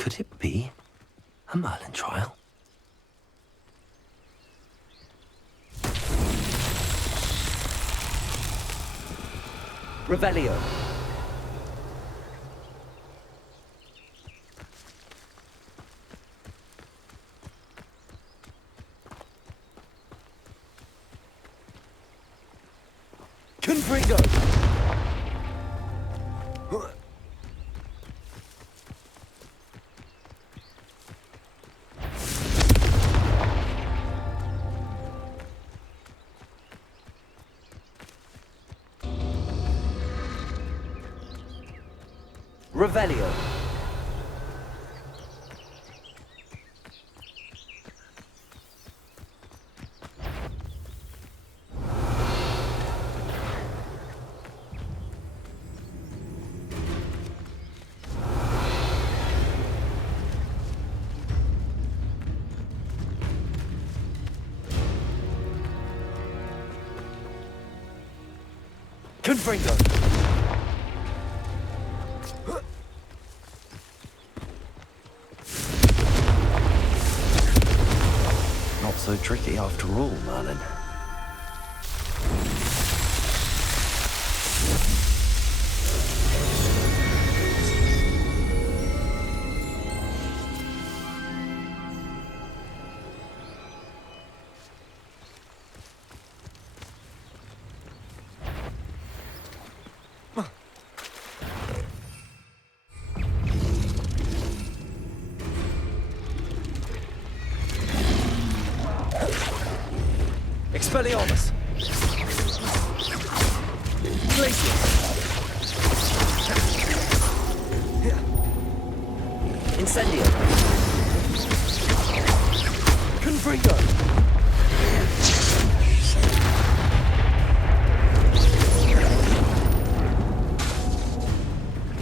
Could it be a Merlin trial? Revelio. Confringo. Revelio. Confringo. Not so tricky after all, Merlin. Expelliarmus! Glacius! Incendio! Confringo!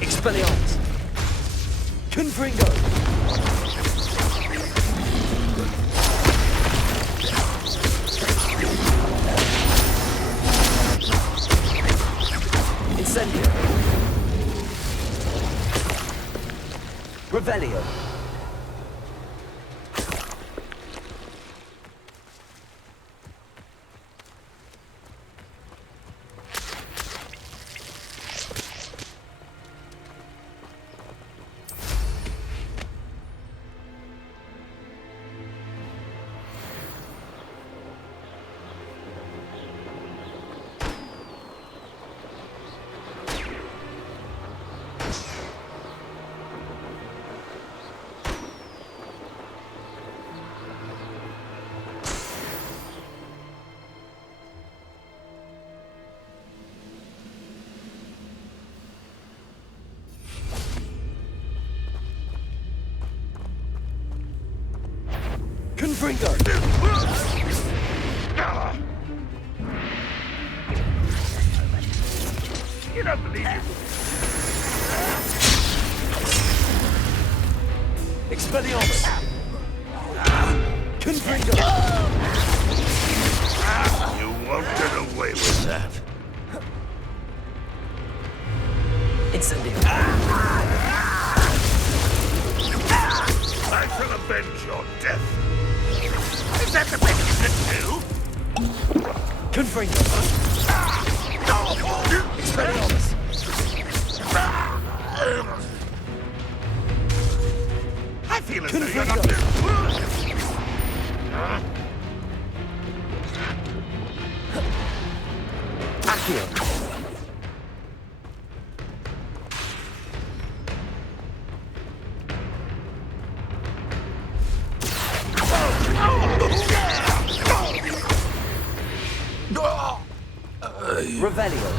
Expelliarmus! Confringo! Incendio. Revelio. Confringo! You don't believe it. Expelliarmus! Confringo! You won't get away with that. Incendio! I shall avenge your death. Is that the best you can do? Confringo! Expelliarmus! I feel as though you're not... Accio! Revelio.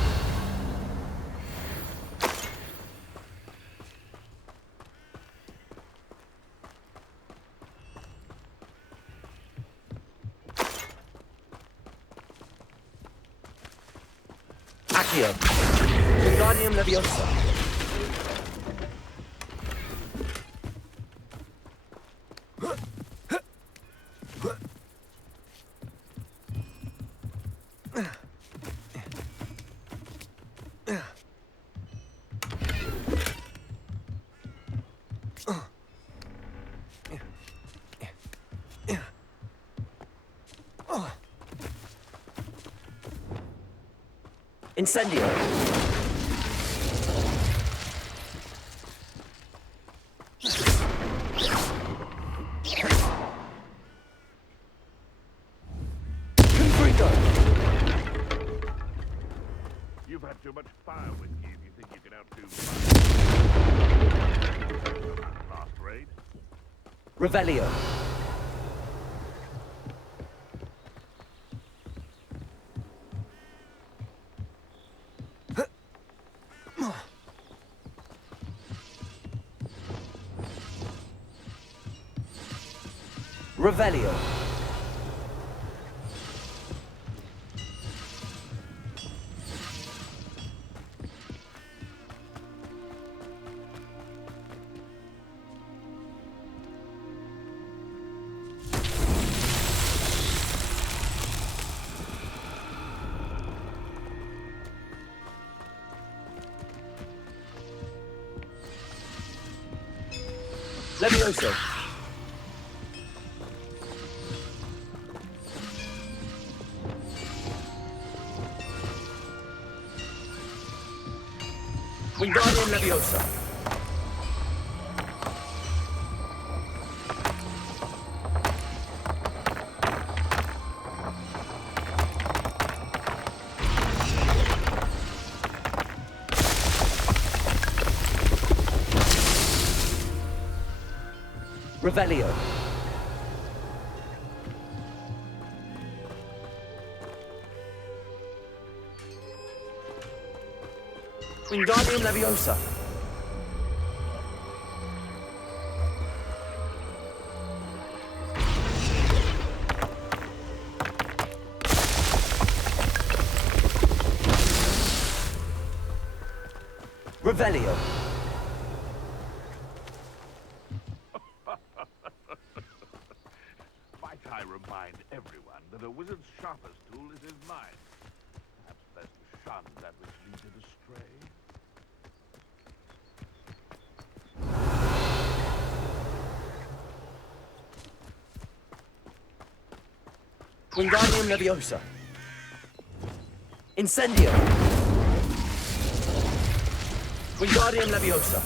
Accio. Wingardium Leviosa. Incendio. Confringo. You've had too much fire with you if you think you can outdo me. Last raid. Revelio. Revelio. Levioso. Wingardium Leviosa. Revelio. Wingardium Leviosa. Revelio. Might I remind everyone that a wizard's sharpest tool is his mind. Perhaps best to shun that which leads it astray. Wingardium Leviosa. Incendio. Wingardium Leviosa.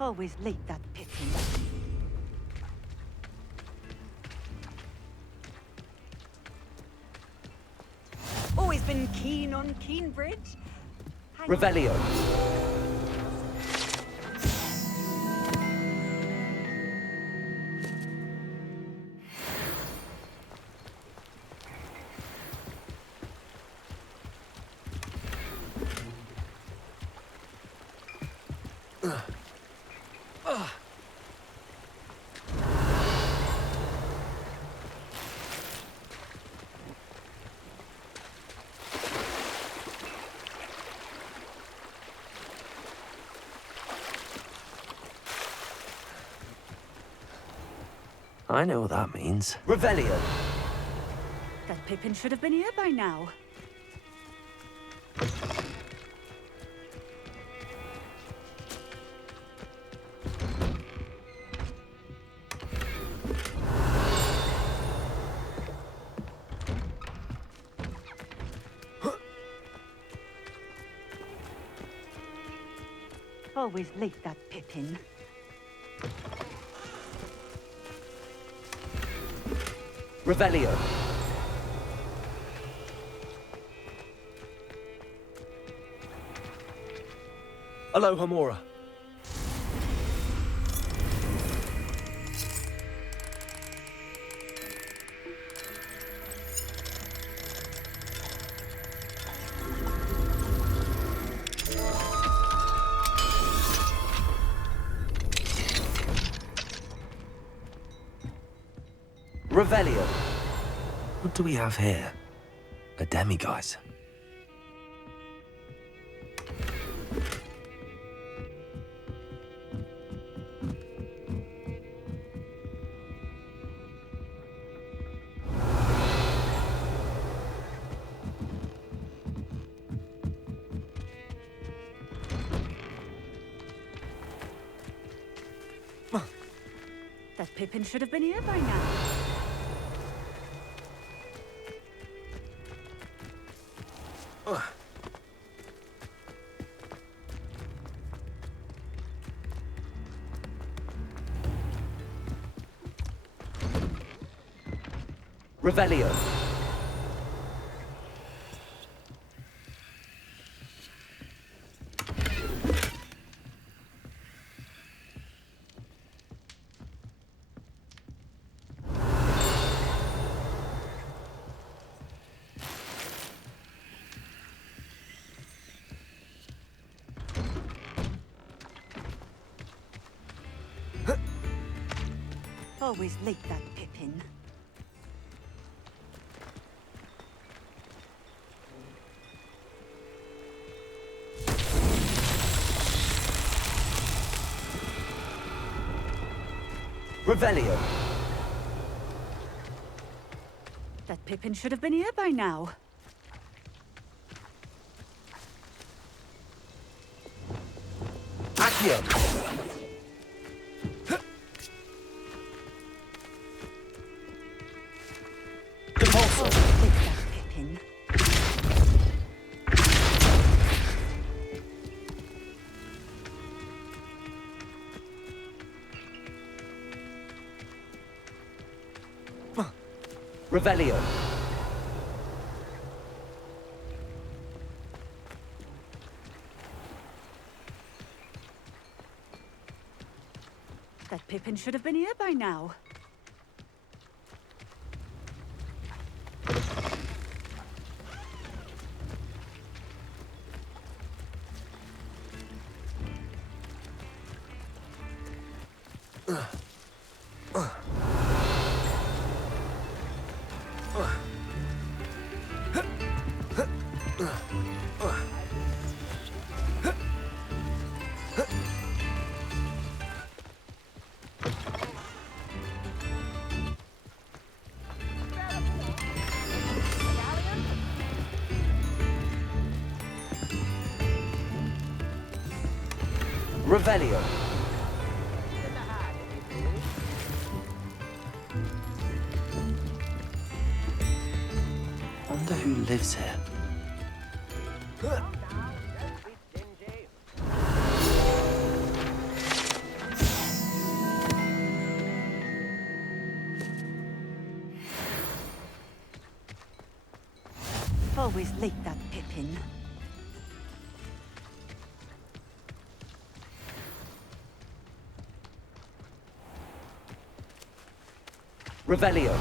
Always late, that Pippin. Always been keen on Keenbridge. Revelio. I know what that means. Revelio. That Pippin should have been here by now. Always late, that Pippin. Revelio. Alohomora. Revelio. What do we have here? A demiguise. That Pippin should have been here by now. Revelio. Always late, that Pippin. Revelio. That Pippin should have been here by now. Accio. Depulso. Always late, that Pippin. Revelio. That Pippin should have been here by now. Revelio. Wonder who lives here. Always late, that Pippin. Revelio.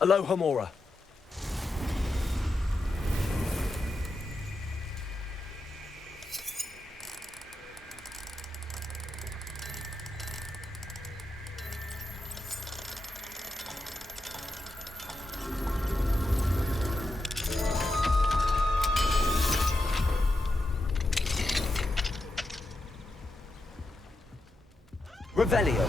Alohomora. Revelio.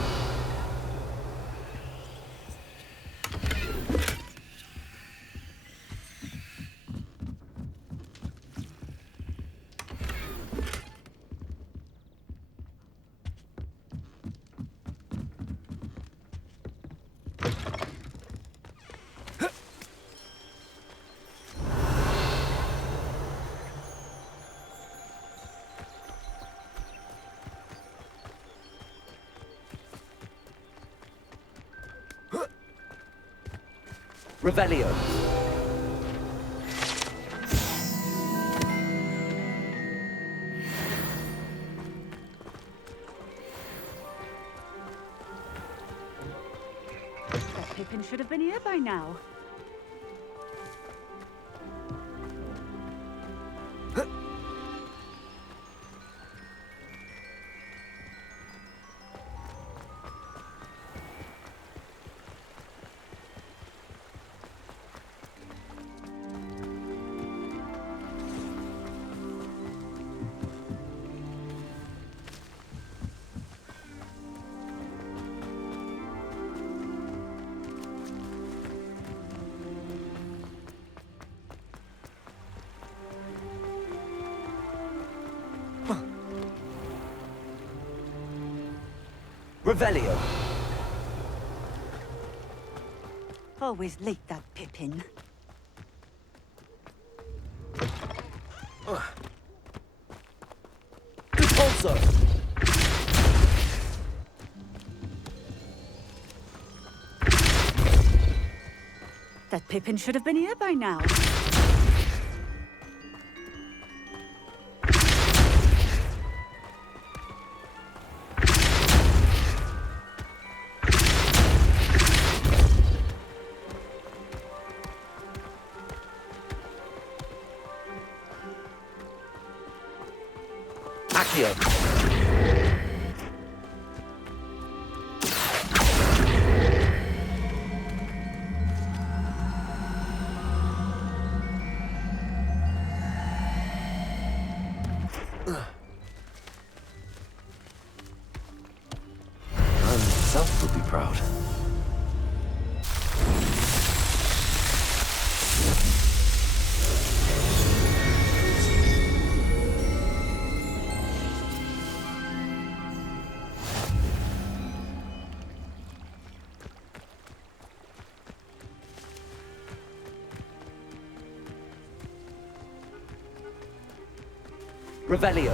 Revelio. That Pippin should have been here by now. Revelio. Always late, that Pippin. Repulso. That Pippin should have been here by now. Accio. Himself would be proud. Revelio.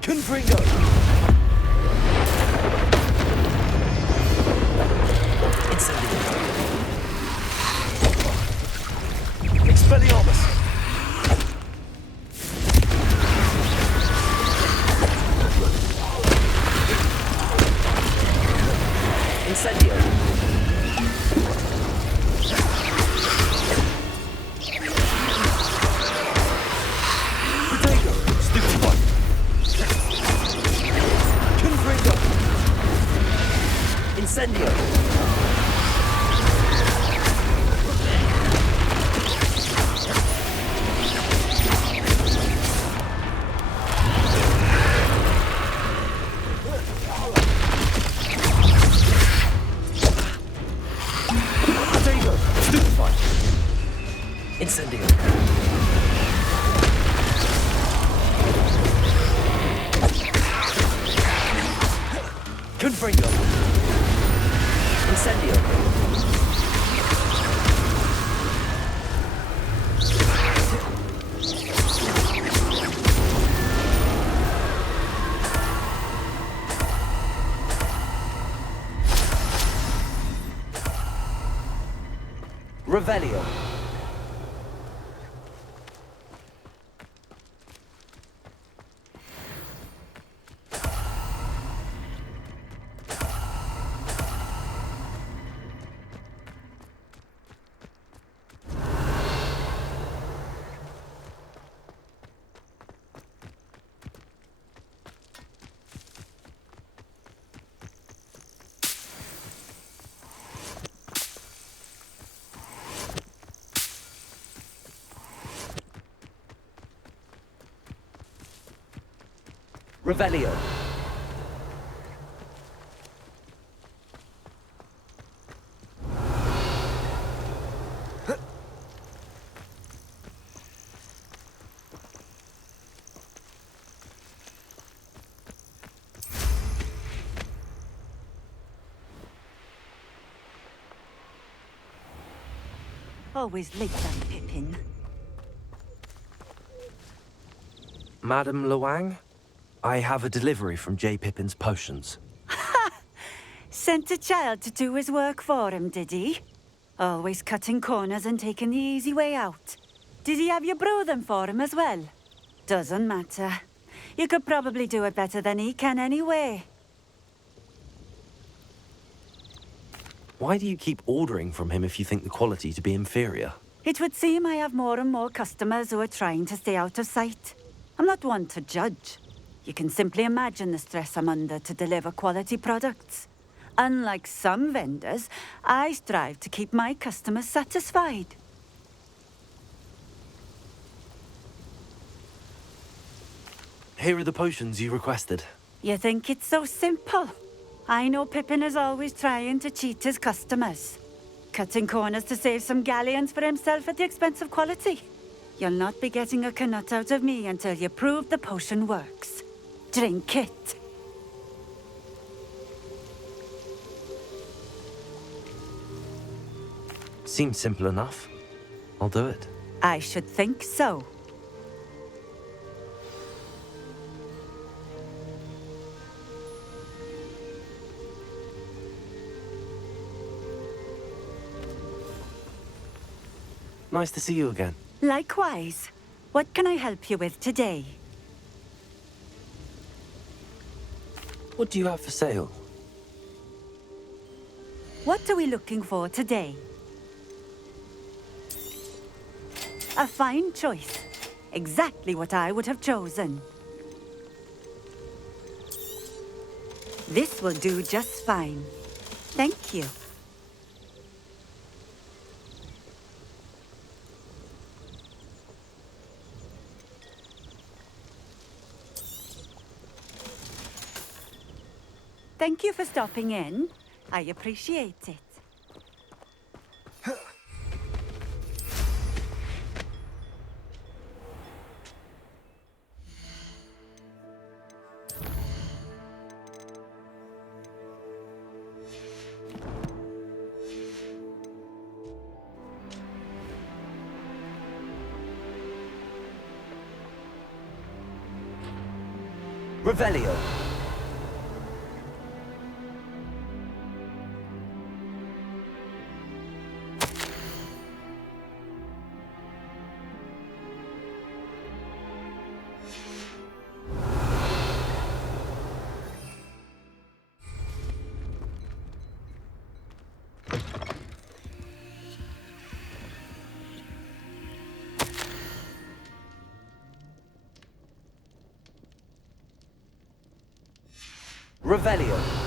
Confringo. Incendio. Expelliarmus. Incendio. Incendio. Potato. Stupefy. Incendio. Confringo. Incendio. Revelio. Revelio. Always late, that Pippin. Madame Luang? I have a delivery from J. Pippin's Potions. Sent a child to do his work for him, did he? Always cutting corners and taking the easy way out. Did he have you brew them for him as well? Doesn't matter. You could probably do it better than he can anyway. Why do you keep ordering from him if you think the quality to be inferior? It would seem I have more and more customers who are trying to stay out of sight. I'm not one to judge. You can simply imagine the stress I'm under to deliver quality products. Unlike some vendors, I strive to keep my customers satisfied. Here are the potions you requested. You think it's so simple? I know Pippin is always trying to cheat his customers. Cutting corners to save some galleons for himself at the expense of quality. You'll not be getting a canut out of me until you prove the potion works. Drink it. Seems simple enough. I'll do it. I should think so. Nice to see you again. Likewise. What can I help you with today? What do you have for sale? What are we looking for today? A fine choice. Exactly what I would have chosen. This will do just fine. Thank you. Thank you for stopping in. I appreciate it. Revelio. Revelio.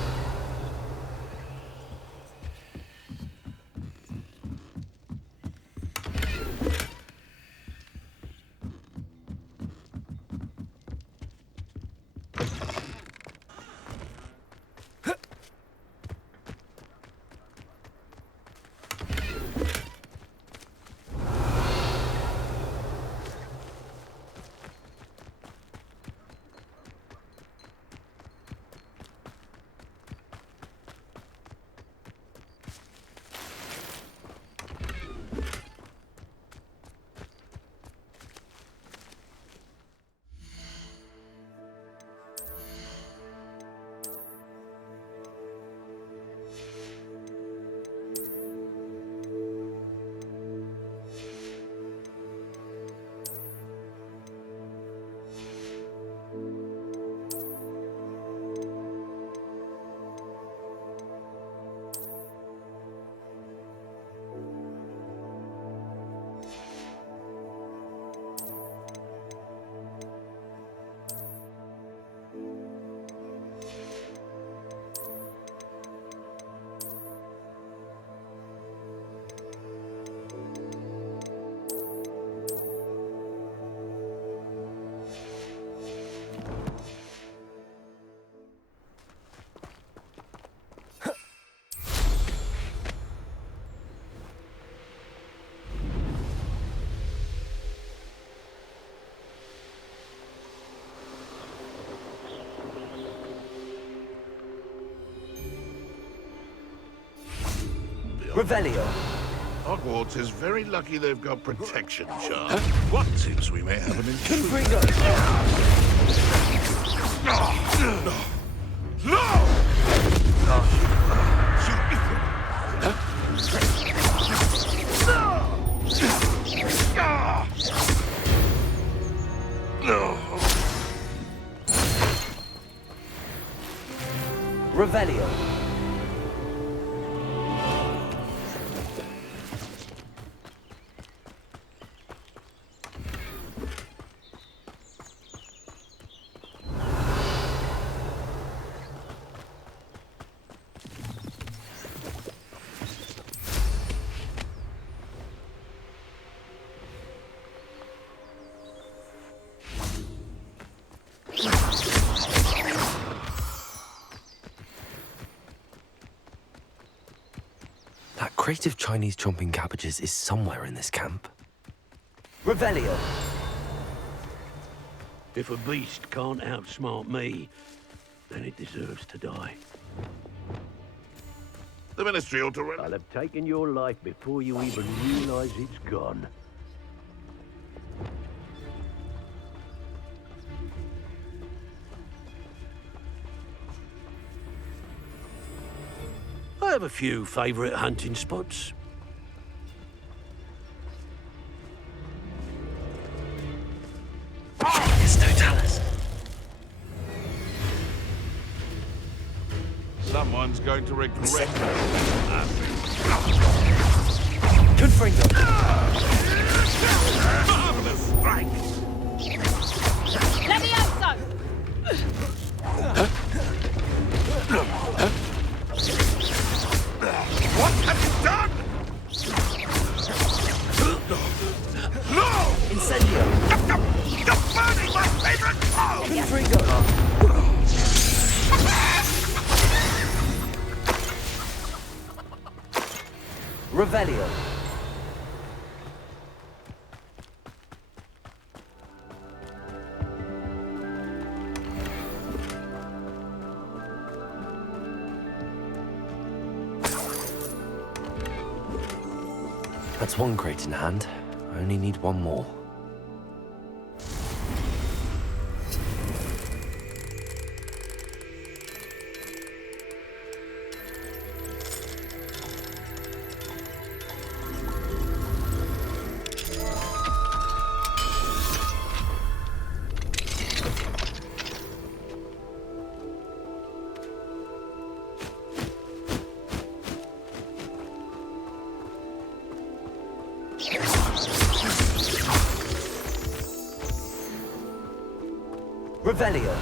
Revelio. Hogwarts is very lucky they've got protection charms. What? Seems we may have an intruder. Revelio. That crate of Chinese chomping cabbages is somewhere in this camp. Revelio. If a beast can't outsmart me, then it deserves to die. The Ministry ought to... I'll have taken your life before you even realize it's gone. I have a few favorite hunting spots. It's no tellers. Someone's going to regret that. Confringo. Marvelous strike! Levioso! What have you done? No! Incendio. You're burning my favorite foe! Confringo. Revelio. That's one crate in hand. I only need one more. Revelio.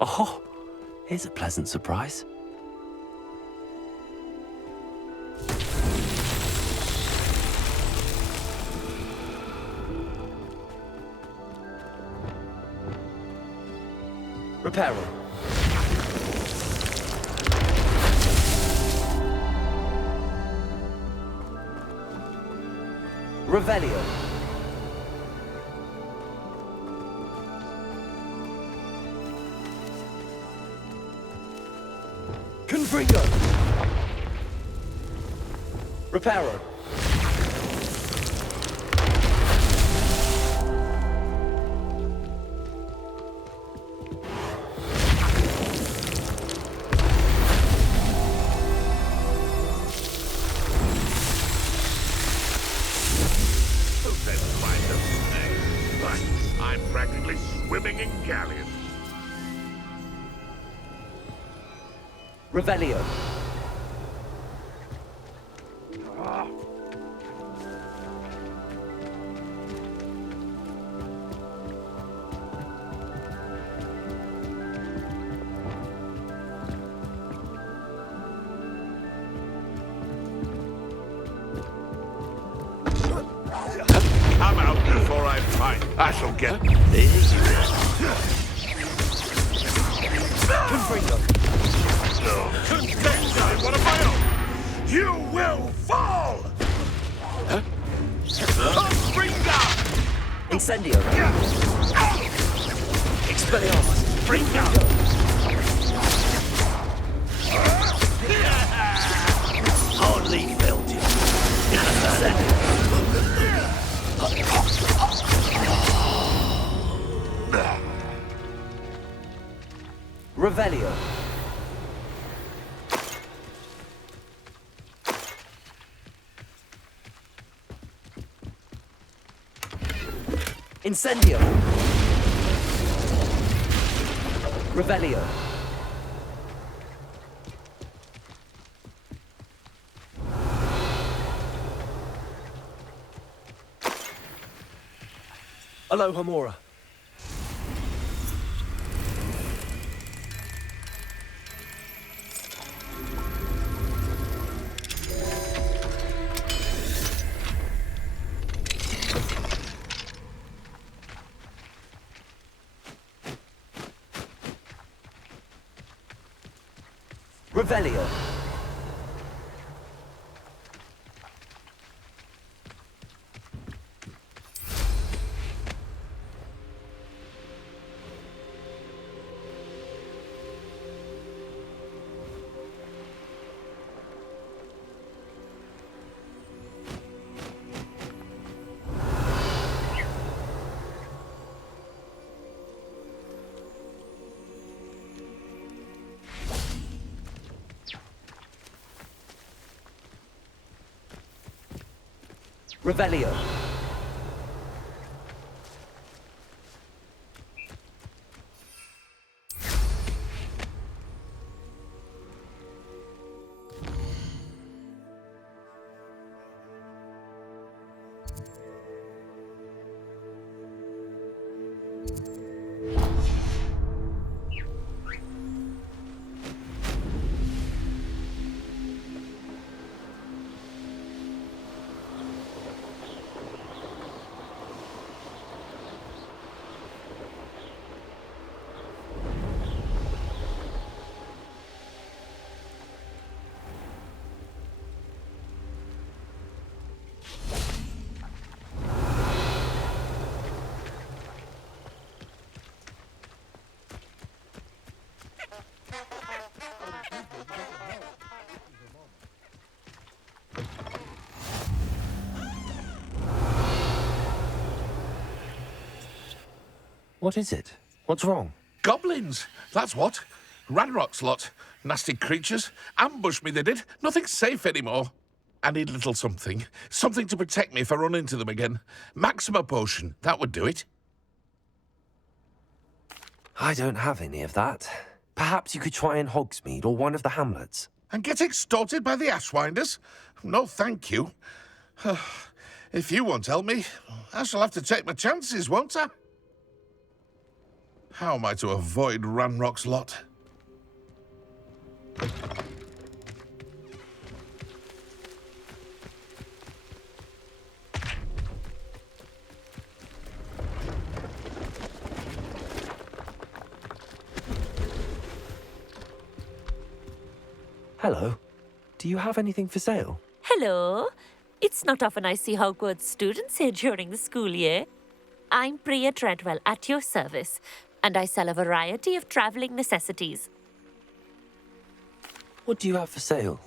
Oh, here's a pleasant surprise. Reparo. Revelio. Confringo. Reparo. I'm practically swimming in galleons. Revelio. before I fight. I shall get this. Confringo. Contender, one of my own. You will fall. Confringo. Incendio. Expelliarmus. Confringo. Hardly felt it. Revelio. Incendio. Revelio. Aloha Mora. Revelio. Revelio. What is it? What's wrong? Goblins, that's what. Ranrock's lot. Nasty creatures. Ambushed me, they did. Nothing's safe anymore. I need a little something. Something to protect me if I run into them again. Maxima potion, that would do it. I don't have any of that. Perhaps you could try in Hogsmeade or one of the hamlets. And get extorted by the Ashwinders? No, thank you. If you won't help me, I shall have to take my chances, won't I? How am I to avoid Ranrock's lot? Hello. Do you have anything for sale? Hello. It's not often I see Hogwarts students here during the school year. I'm Priya Treadwell, at your service, and I sell a variety of travelling necessities. What do you have for sale?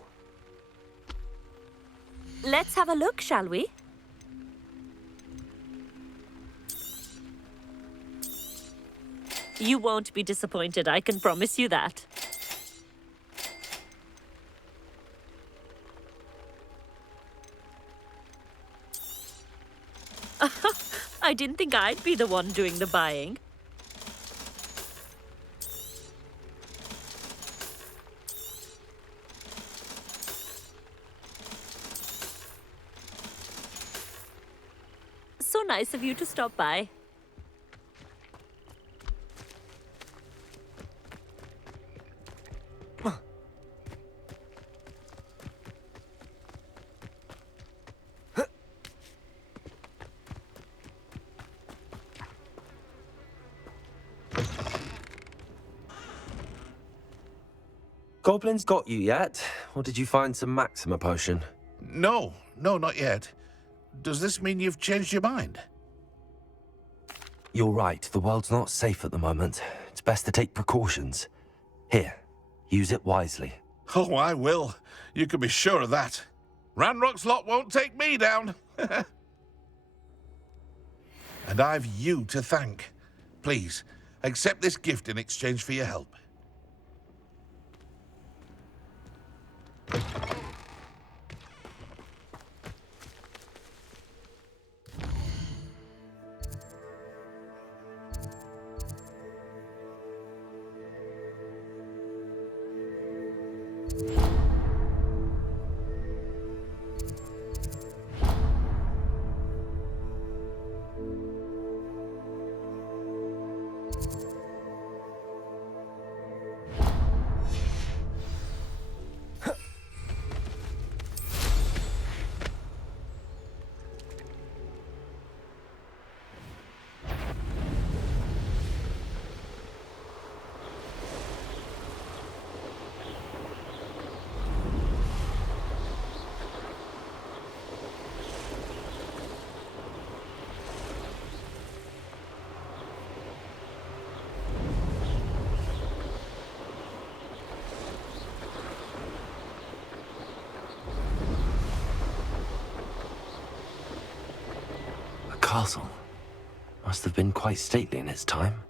Let's have a look, shall we? You won't be disappointed, I can promise you that. I didn't think I'd be the one doing the buying. So nice of you to stop by. Goblins got you yet? Or did you find some Maxima potion? No, not yet. Does this mean you've changed your mind? You're right, the world's not safe at the moment. It's best to take precautions. Here, use it wisely. Oh, I will. You can be sure of that. Ranrock's lot won't take me down. And I've you to thank. Please, accept this gift in exchange for your help. Castle. Must have been quite stately in its time.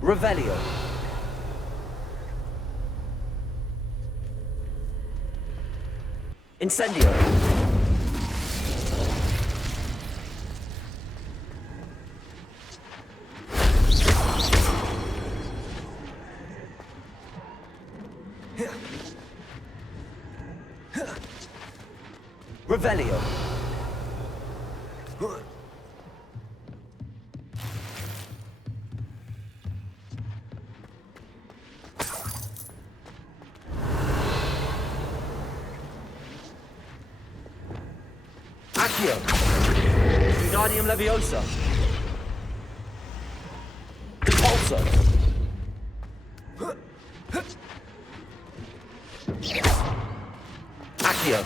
Revelio. Incendio. Revelio. Accio. Wingardium Leviosa. Repulsor. Accio.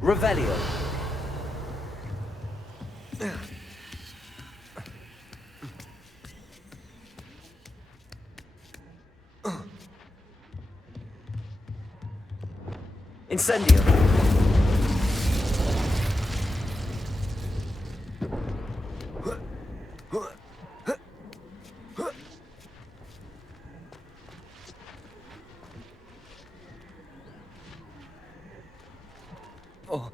Revelio. Incendio. Oh.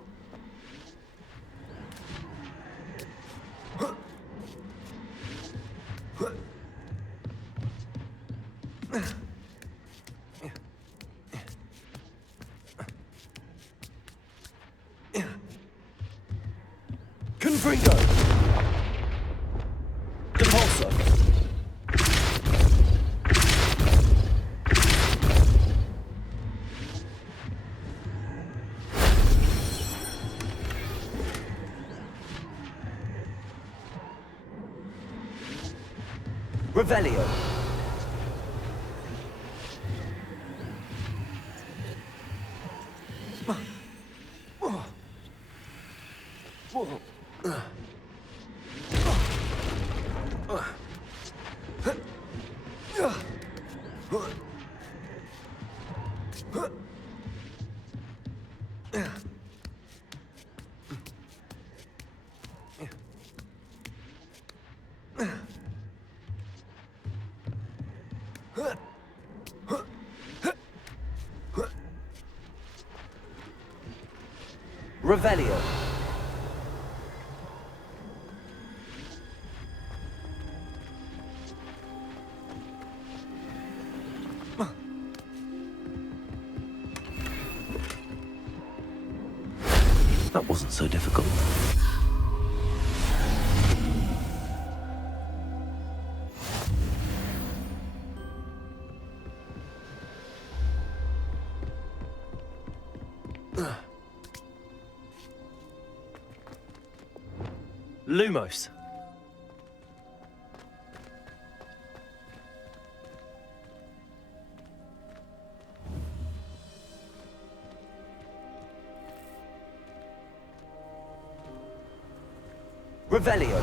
Confringo. Repulsor. Revelio. Revelio. That wasn't so difficult. Lumos. Revelio.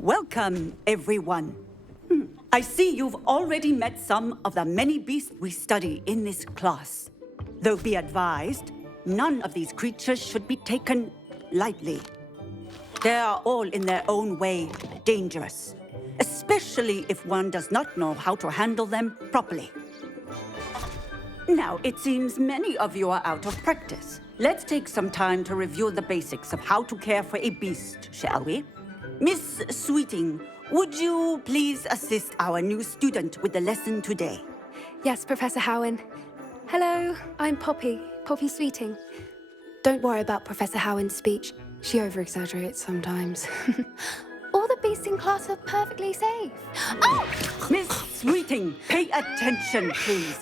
Welcome, everyone. I see you've already met some of the many beasts we study in this class. Though be advised, none of these creatures should be taken lightly. They are all in their own way dangerous, especially if one does not know how to handle them properly. Now, it seems many of you are out of practice. Let's take some time to review the basics of how to care for a beast, shall we? Miss Sweeting, would you please assist our new student with the lesson today? Yes, Professor Howen. Hello, I'm Poppy Sweeting. Don't worry about Professor Howen's speech. She over-exaggerates sometimes. All the beasts in class are perfectly safe. Oh! Miss Sweeting, pay attention, please.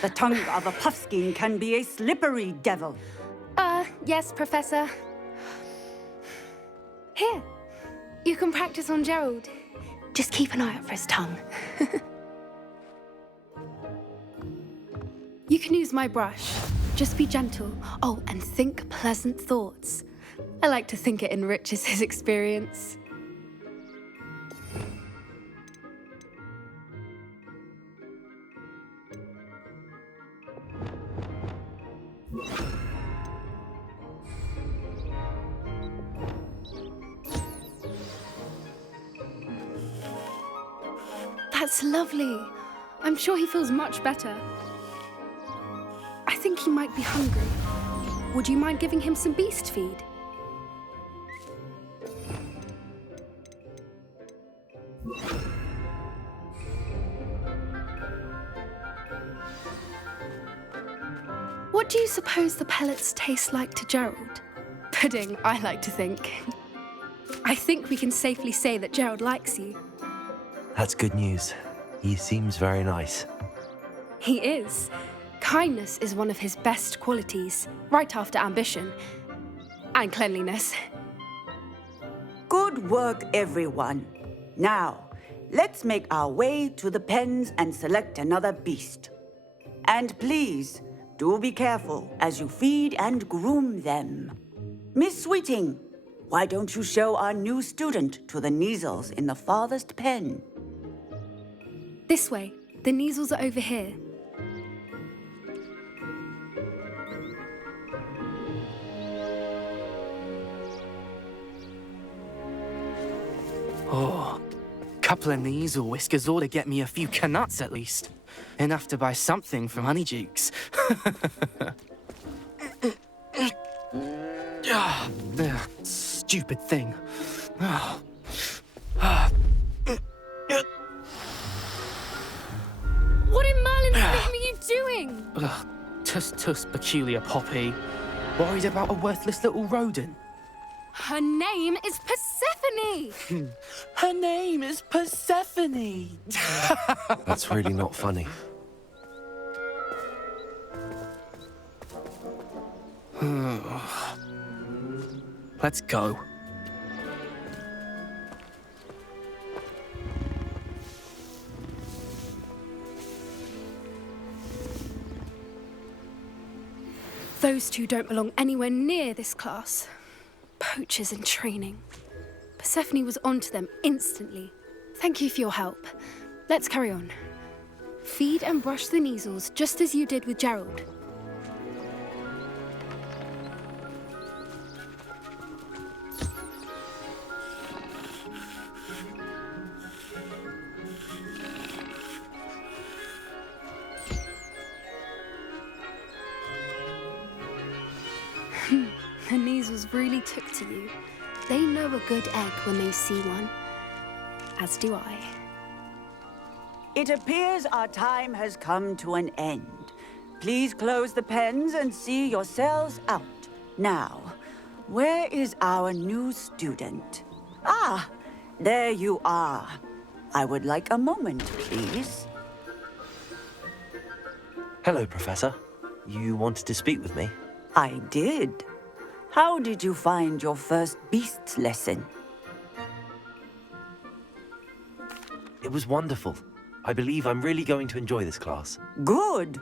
The tongue of a puffskein can be a slippery devil. Yes, Professor. Here, you can practice on Gerald. Just keep an eye out for his tongue. You can use my brush. Just be gentle. Oh, and think pleasant thoughts. I like to think it enriches his experience. That's lovely. I'm sure he feels much better. I think he might be hungry. Would you mind giving him some beast feed? What do you suppose the pellets taste like to Gerald? Pudding, I like to think. I think we can safely say that Gerald likes you. That's good news. He seems very nice. He is. Kindness is one of his best qualities, right after ambition and cleanliness. Good work, everyone. Now, let's make our way to the pens and select another beast. And please, do be careful as you feed and groom them. Miss Sweeting, why don't you show our new student to the Neasels in the farthest pen? This way. The Neasels are over here. Oh, couple of Neasel whiskers ought to get me a few canuts at least. Enough to buy something from Honeydukes. Stupid thing. What in Merlin's name are you doing? Tuss, peculiar Poppy. Worried about a worthless little rodent. Her name is Persephone! Her name is Persephone! That's really not funny. Let's go. Those two don't belong anywhere near this class. Poachers in training. Persephone was onto them instantly. Thank you for your help. Let's carry on. Feed and brush the measles just as you did with Gerald. The measles really took to you. They know a good egg when they see one. As do I. It appears our time has come to an end. Please close the pens and see yourselves out. Now, where is our new student? Ah, there you are. I would like a moment, please. Hello, Professor. You wanted to speak with me? I did. How did you find your first beasts lesson? It was wonderful. I believe I'm really going to enjoy this class. Good.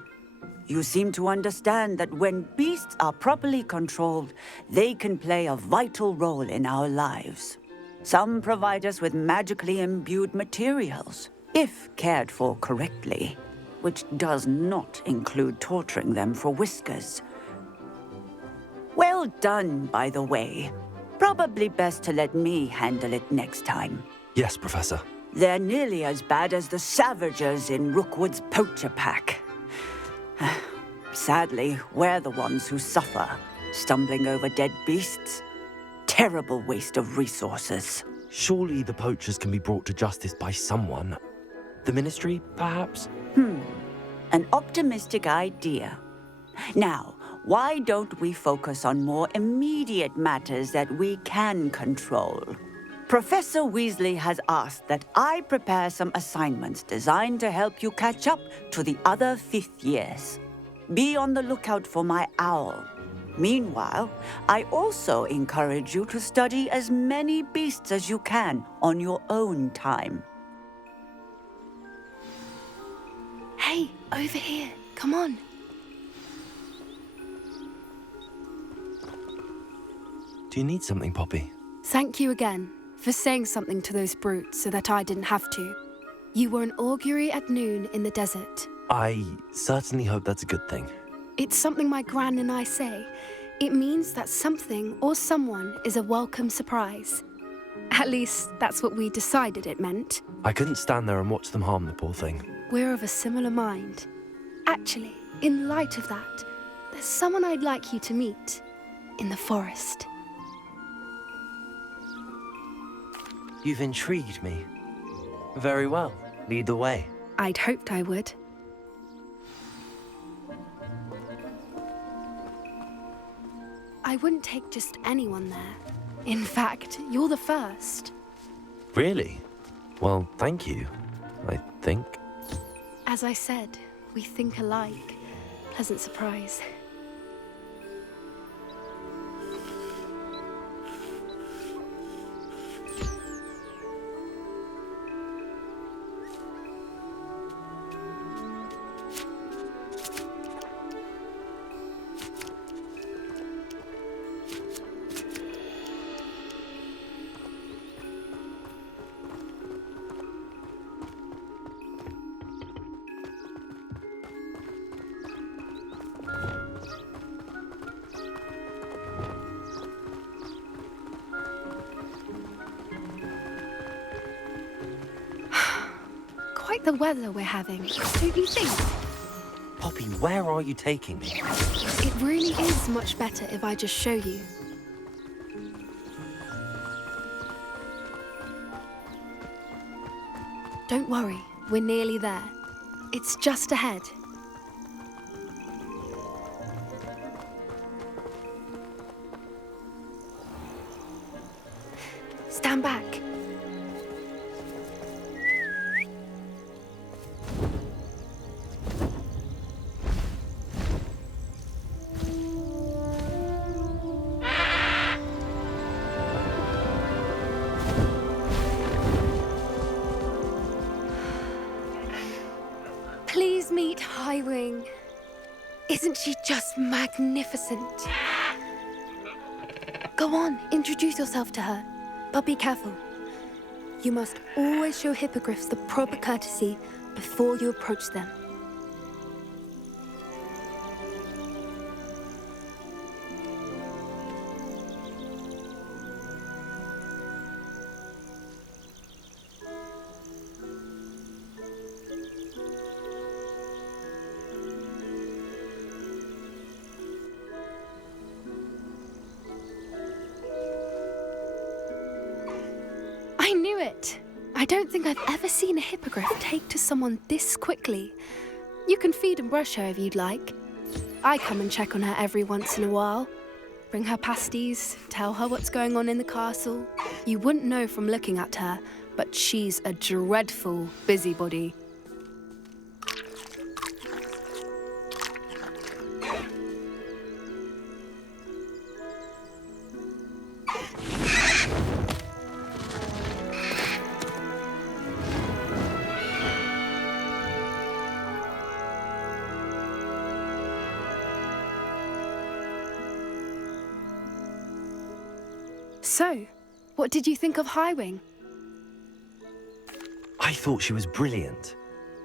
You seem to understand that when beasts are properly controlled, they can play a vital role in our lives. Some provide us with magically imbued materials, if cared for correctly, which does not include torturing them for whiskers. Well done, by the way. Probably best to let me handle it next time. Yes, Professor. They're nearly as bad as the Savagers in Rookwood's poacher pack. Sadly, we're the ones who suffer, stumbling over dead beasts. Terrible waste of resources. Surely the poachers can be brought to justice by someone. The Ministry, perhaps? An optimistic idea. Now, why don't we focus on more immediate matters that we can control? Professor Weasley has asked that I prepare some assignments designed to help you catch up to the other fifth years. Be on the lookout for my owl. Meanwhile, I also encourage you to study as many beasts as you can on your own time. Hey, over here. Come on. Do you need something, Poppy? Thank you again for saying something to those brutes so that I didn't have to. You were an augury at noon in the desert. I certainly hope that's a good thing. It's something my gran and I say. It means that something or someone is a welcome surprise. At least, that's what we decided it meant. I couldn't stand there and watch them harm the poor thing. We're of a similar mind. Actually, in light of that, there's someone I'd like you to meet. In the forest. You've intrigued me. Very well. Lead the way. I'd hoped I would. I wouldn't take just anyone there. In fact, you're the first. Really? Well, thank you, I think. As I said, we think alike. Pleasant surprise. Quite the weather we're having, don't you think? Poppy, where are you taking me? It really is much better if I just show you. Don't worry, we're nearly there. It's just ahead. Stand back. Please meet Highwing. Isn't she just magnificent? Go on, introduce yourself to her. But be careful. You must always show hippogriffs the proper courtesy before you approach them. I knew it! I don't think I've ever seen a hippogriff take to someone this quickly. You can feed and brush her if you'd like. I come and check on her every once in a while. Bring her pasties, tell her what's going on in the castle. You wouldn't know from looking at her, but she's a dreadful busybody. So, what did you think of Highwing? I thought she was brilliant.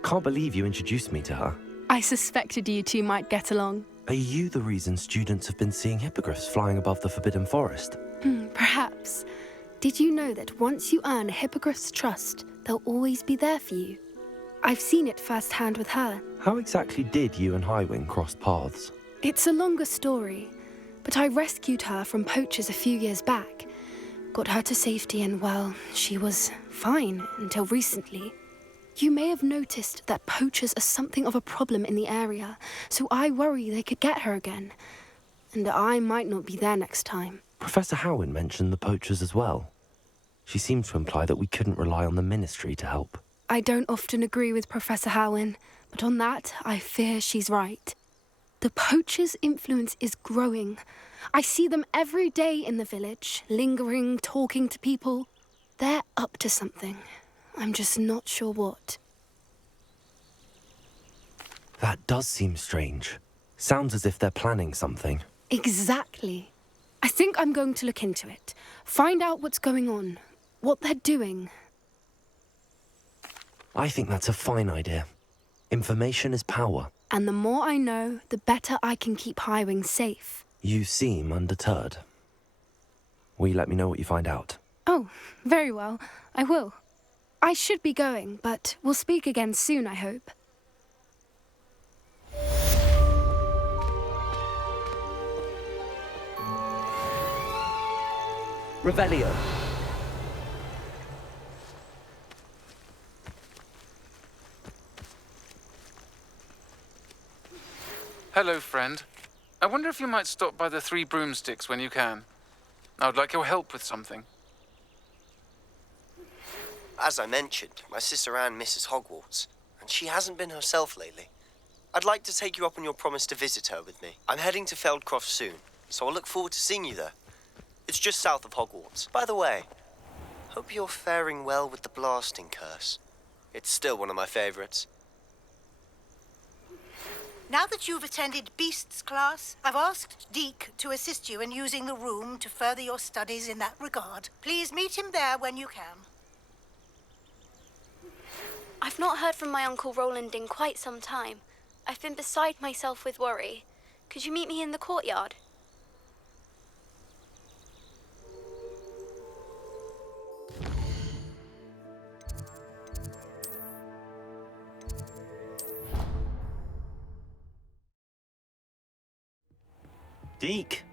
Can't believe you introduced me to her. I suspected you two might get along. Are you the reason students have been seeing hippogriffs flying above the Forbidden Forest? Perhaps. Did you know that once you earn a hippogriff's trust, they'll always be there for you? I've seen it firsthand with her. How exactly did you and Highwing cross paths? It's a longer story, but I rescued her from poachers a few years back. Got her to safety and, well, she was fine until recently. You may have noticed that poachers are something of a problem in the area, so I worry they could get her again. And I might not be there next time. Professor Howin mentioned the poachers as well. She seemed to imply that we couldn't rely on the Ministry to help. I don't often agree with Professor Howin, but on that, I fear she's right. The poachers' influence is growing. I see them every day in the village, lingering, talking to people. They're up to something. I'm just not sure what. That does seem strange. Sounds as if they're planning something. Exactly. I think I'm going to look into it. Find out what's going on, what they're doing. I think that's a fine idea. Information is power. And the more I know, the better I can keep Highwing safe. You seem undeterred. Will you let me know what you find out? Oh, very well. I will. I should be going, but we'll speak again soon, I hope. Revelio. Hello, friend. I wonder if you might stop by the Three Broomsticks when you can. I would like your help with something. As I mentioned, my sister Anne misses Hogwarts, and she hasn't been herself lately. I'd like to take you up on your promise to visit her with me. I'm heading to Feldcroft soon, so I'll look forward to seeing you there. It's just south of Hogwarts. By the way, hope you're faring well with the blasting curse. It's still one of my favorites. Now that you've attended Beasts class, I've asked Deke to assist you in using the room to further your studies in that regard. Please meet him there when you can. I've not heard from my Uncle Roland in quite some time. I've been beside myself with worry. Could you meet me in the courtyard? Deke.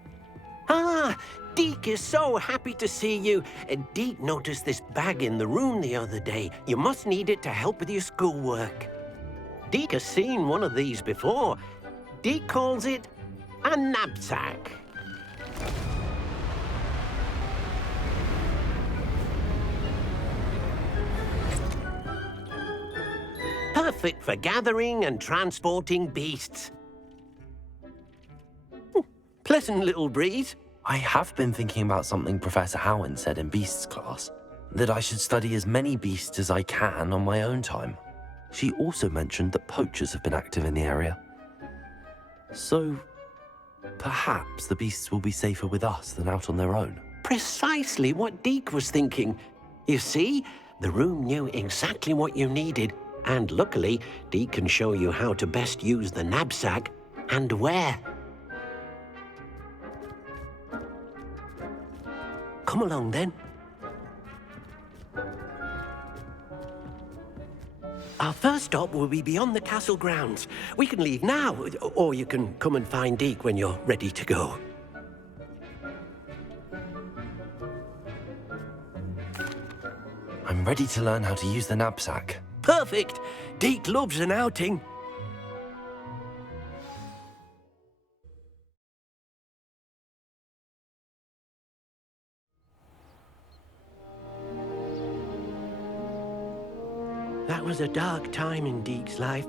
Ah, Deke is so happy to see you. Deke noticed this bag in the room the other day. You must need it to help with your schoolwork. Deke has seen one of these before. Deke calls it a knapsack. Perfect for gathering and transporting beasts. Pleasant little breeze. I have been thinking about something Professor Howin said in Beasts class, that I should study as many beasts as I can on my own time. She also mentioned that poachers have been active in the area. So, perhaps the beasts will be safer with us than out on their own. Precisely what Deke was thinking. You see, the room knew exactly what you needed, and luckily, Deke can show you how to best use the knapsack and where. Come along then. Our first stop will be beyond the castle grounds. We can leave now, or you can come and find Deke when you're ready to go. I'm ready to learn how to use the knapsack. Perfect! Deke loves an outing. That was a dark time in Deke's life.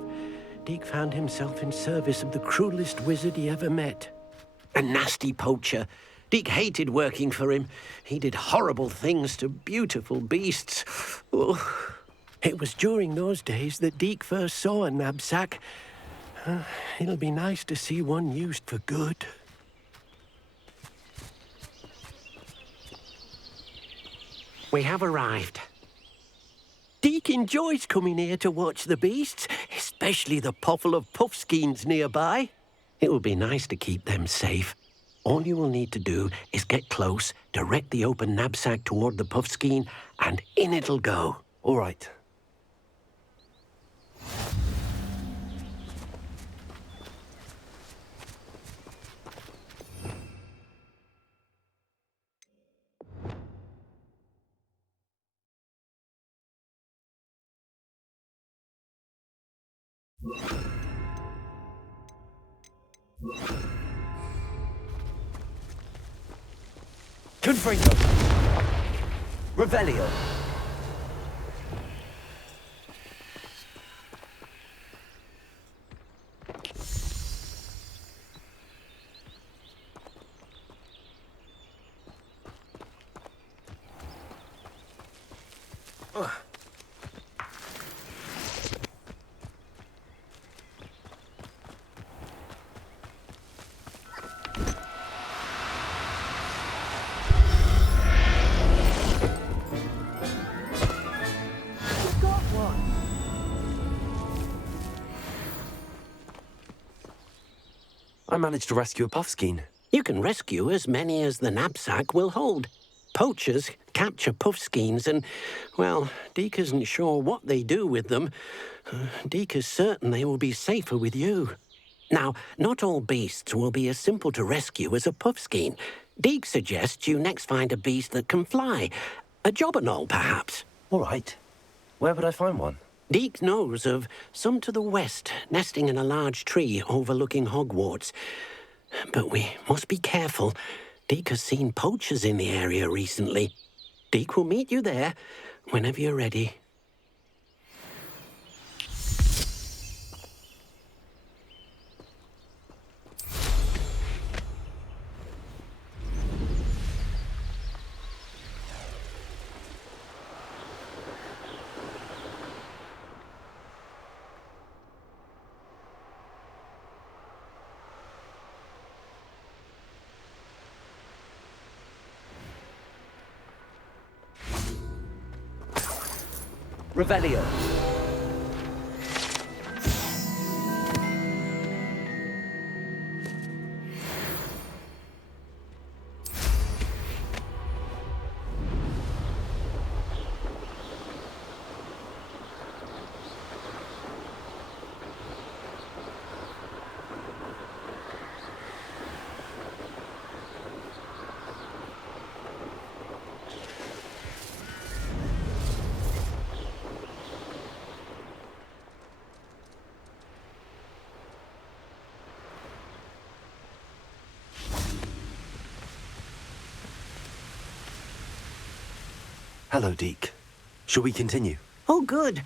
Deke found himself in service of the cruelest wizard he ever met. A nasty poacher. Deke hated working for him. He did horrible things to beautiful beasts. Oh. It was during those days that Deke first saw a knapsack. It'll be nice to see one used for good. We have arrived. Deke enjoys coming here to watch the beasts, especially the potful of puffskeins nearby. It will be nice to keep them safe. All you will need to do is get close, direct the open knapsack toward the puffskein, and in it'll go. All right. Confringo. Revelio. I managed to rescue a puffskein. You can rescue as many as the knapsack will hold. Poachers capture puffskeins and, well, Deke isn't sure what they do with them. Deke is certain they will be safer with you. Now, not all beasts will be as simple to rescue as a puffskein. Deke suggests you next find a beast that can fly. A jobberknoll, perhaps. All right. Where would I find one? Deke knows of some to the west, nesting in a large tree overlooking Hogwarts. But we must be careful. Deke has seen poachers in the area recently. Deke will meet you there whenever you're ready. Revelio. Hello, Deke. Shall we continue? Oh, good.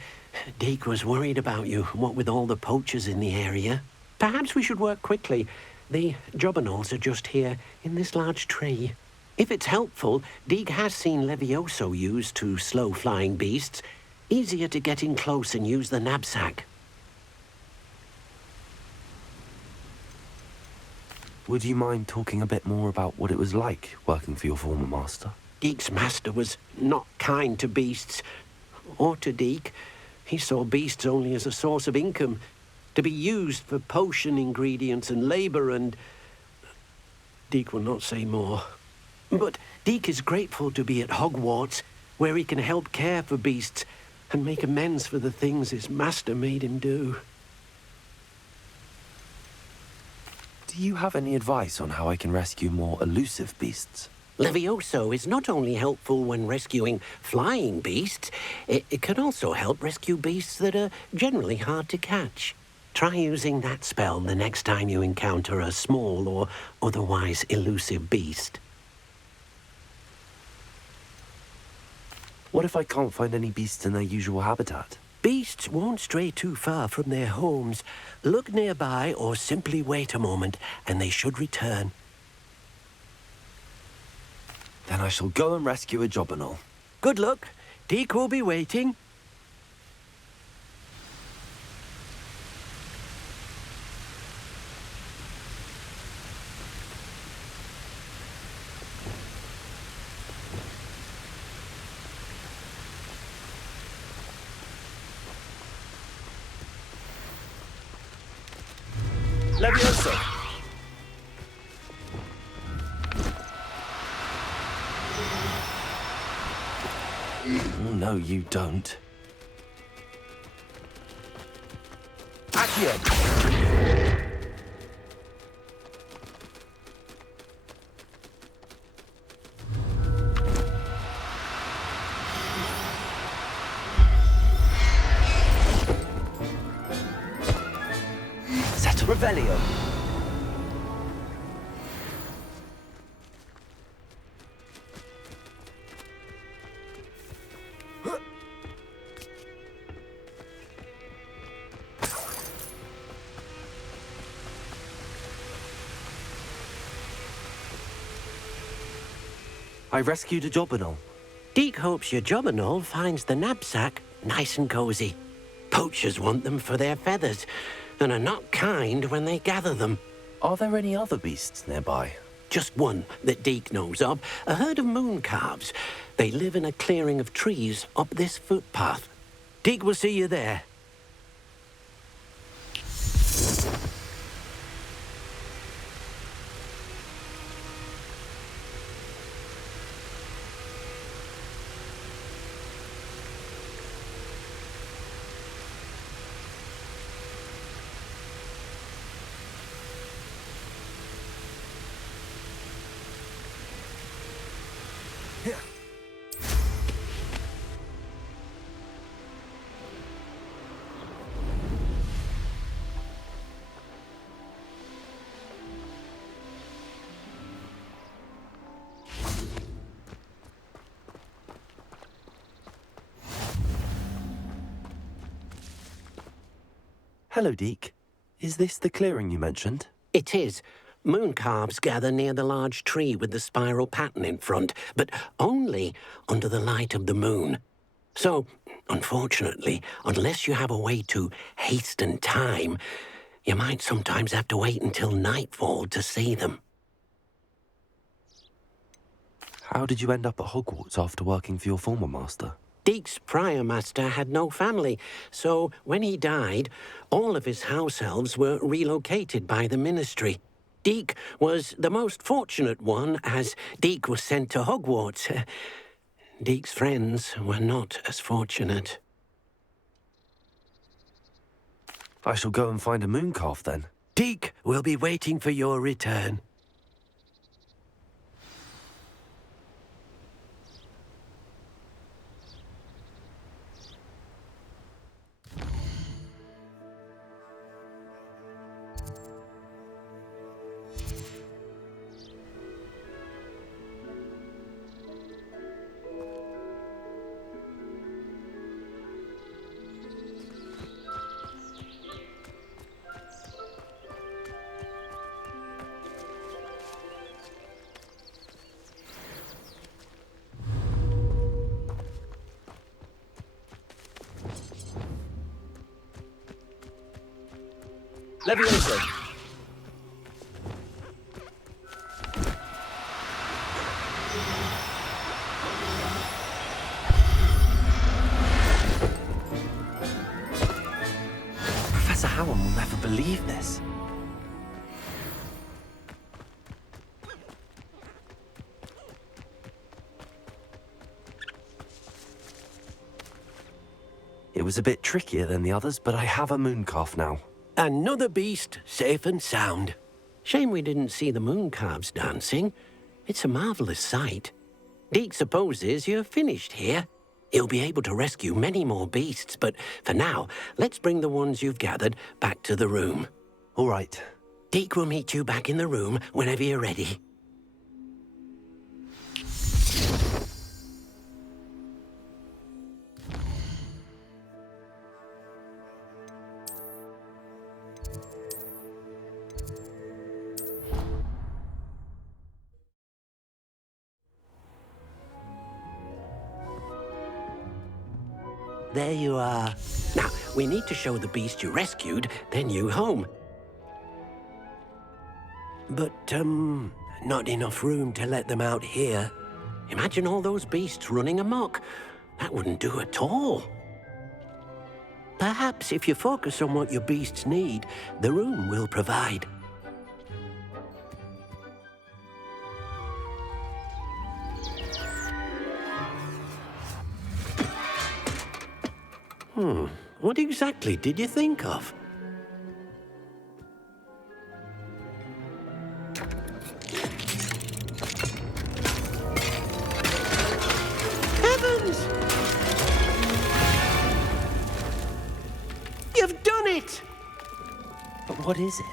Deke was worried about you, what with all the poachers in the area. Perhaps we should work quickly. The jobberknolls are just here, in this large tree. If it's helpful, Deke has seen Levioso used to slow flying beasts. Easier to get in close and use the knapsack. Would you mind talking a bit more about what it was like working for your former master? Deek's master was not kind to beasts, or to Deek. He saw beasts only as a source of income, to be used for potion ingredients and labour, and... Deek will not say more. But Deek is grateful to be at Hogwarts, where he can help care for beasts and make amends for the things his master made him do. Do you have any advice on how I can rescue more elusive beasts? Levioso is not only helpful when rescuing flying beasts, it can also help rescue beasts that are generally hard to catch. Try using that spell the next time you encounter a small or otherwise elusive beast. What if I can't find any beasts in their usual habitat? Beasts won't stray too far from their homes. Look nearby or simply wait a moment and they should return. Then I shall go and rescue a Jobberknoll. Good luck. Deek will be waiting. Levioso! Oh, no, you don't. Accio! Set Revelio! I rescued a Jobberknoll. Deek hopes your Jobberknoll finds the knapsack nice and cozy. Poachers want them for their feathers, and are not kind when they gather them. Are there any other beasts nearby? Just one that Deek knows of, a herd of moon calves. They live in a clearing of trees up this footpath. Deek will see you there. Hello, Deek. Is this the clearing you mentioned? It is. Moon calves gather near the large tree with the spiral pattern in front, but only under the light of the moon. So, unfortunately, unless you have a way to hasten time, you might sometimes have to wait until nightfall to see them. How did you end up at Hogwarts after working for your former master? Deek's prior master had no family, so when he died, all of his house elves were relocated by the ministry. Deek was the most fortunate one, as Deek was sent to Hogwarts. Deek's friends were not as fortunate. I shall go and find a moon calf then. Deek will be waiting for your return. Levioso! Howard will never believe this. It was a bit trickier than the others, but I have a mooncalf now. Another beast, safe and sound. Shame we didn't see the mooncalves dancing. It's a marvelous sight. Deke supposes you're finished here. He'll be able to rescue many more beasts, but for now, let's bring the ones you've gathered back to the room. All right. Deke will meet you back in the room whenever you're ready. There you are. Now, we need to show the beast you rescued their new home. But, not enough room to let them out here. Imagine all those beasts running amok. That wouldn't do at all. Perhaps if you focus on what your beasts need, the room will provide. What exactly did you think of? Heavens! You've done it! But what is it?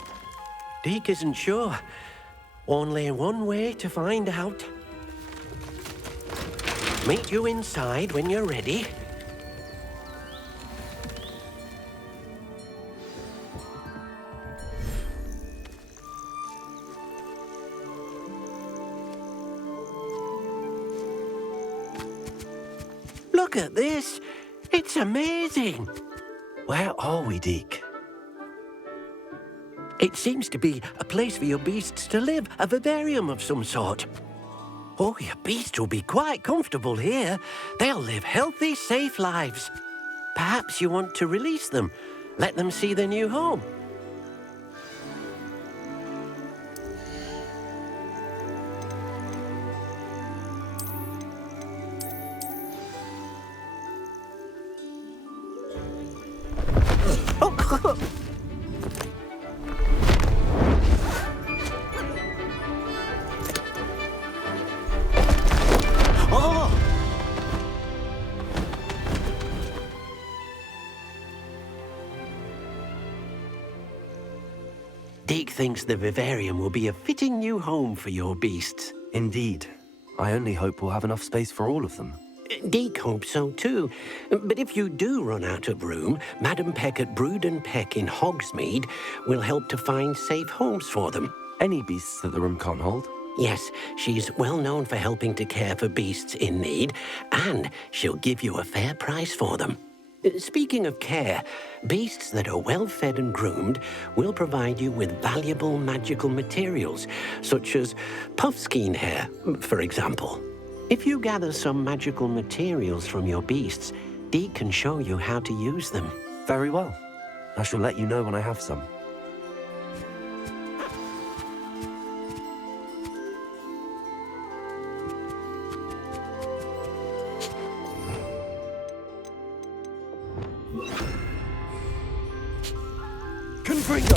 Deke isn't sure. Only one way to find out. Meet you inside when you're ready. Look at this. It's amazing. Where are we, Deke? It seems to be a place for your beasts to live, a vivarium of some sort. Oh, your beasts will be quite comfortable here. They'll live healthy, safe lives. Perhaps you want to release them, let them see their new home. Deke thinks the vivarium will be a fitting new home for your beasts. Indeed. I only hope we'll have enough space for all of them. Deke hopes so too. But if you do run out of room, Madam Peck at Brood and Peck in Hogsmeade will help to find safe homes for them. Any beasts that the room can't hold? Yes, she's well known for helping to care for beasts in need, and she'll give you a fair price for them. Speaking of care, beasts that are well fed and groomed will provide you with valuable magical materials, such as puffskein hair, for example. If you gather some magical materials from your beasts, Deke can show you how to use them. Very well. I shall let you know when I have some. Confringo!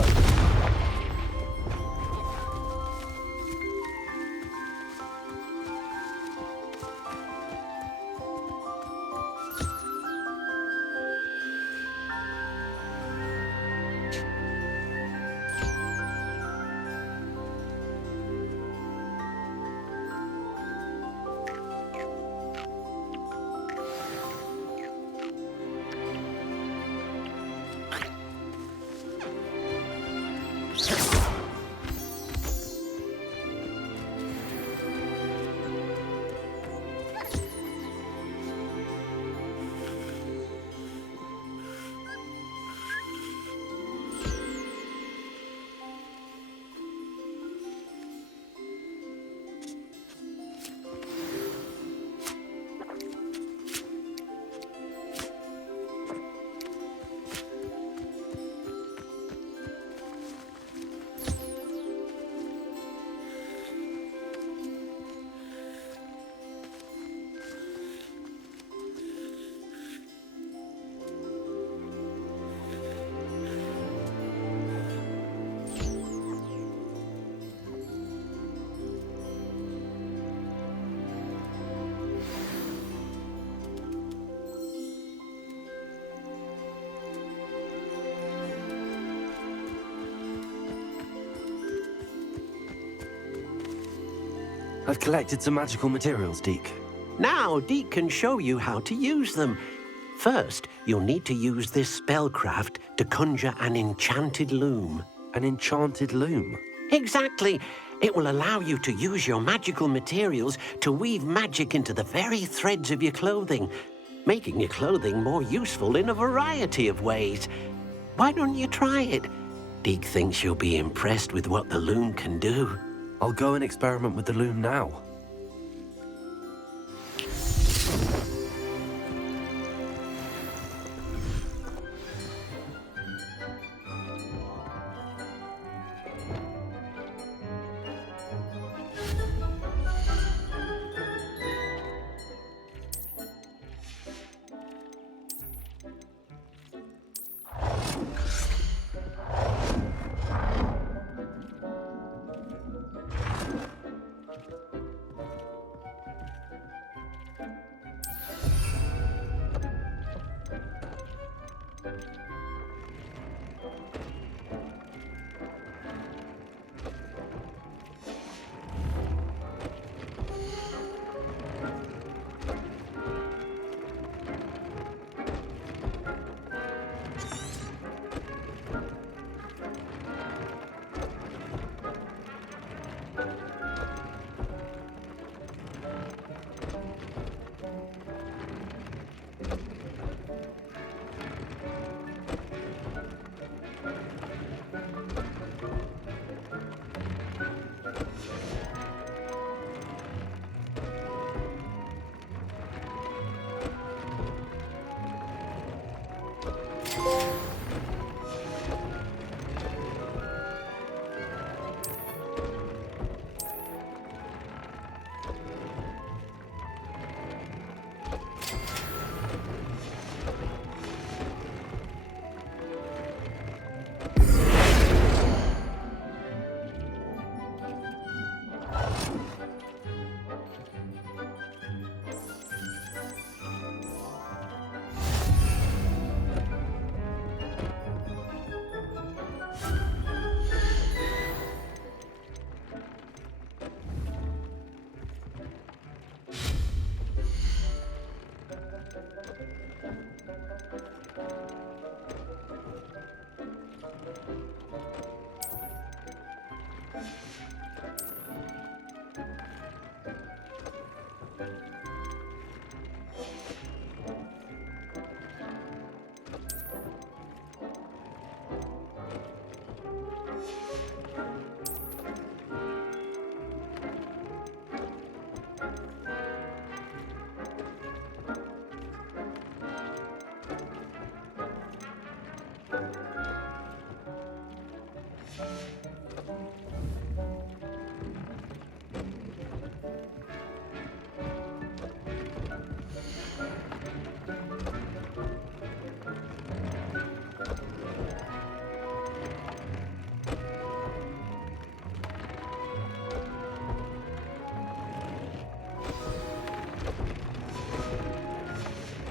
I've collected some magical materials, Deke. Now, Deke can show you how to use them. First, you'll need to use this spellcraft to conjure an enchanted loom. An enchanted loom? Exactly. It will allow you to use your magical materials to weave magic into the very threads of your clothing, making your clothing more useful in a variety of ways. Why don't you try it? Deke thinks you'll be impressed with what the loom can do. I'll go and experiment with the loom now.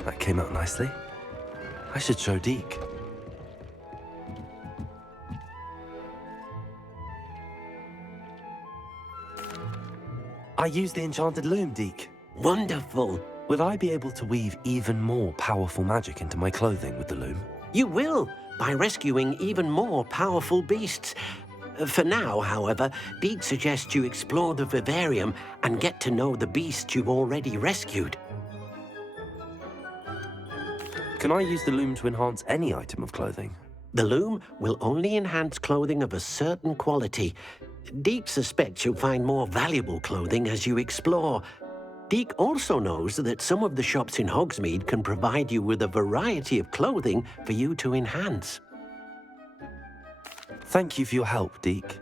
That came out nicely. I should show Deke. I used the enchanted loom, Deke. Wonderful. Will I be able to weave even more powerful magic into my clothing with the loom? You will, by rescuing even more powerful beasts. For now, however, Deke suggests you explore the vivarium and get to know the beasts you've already rescued. Can I use the loom to enhance any item of clothing? The loom will only enhance clothing of a certain quality. Deke suspects you'll find more valuable clothing as you explore. Deke also knows that some of the shops in Hogsmeade can provide you with a variety of clothing for you to enhance. Thank you for your help, Deke.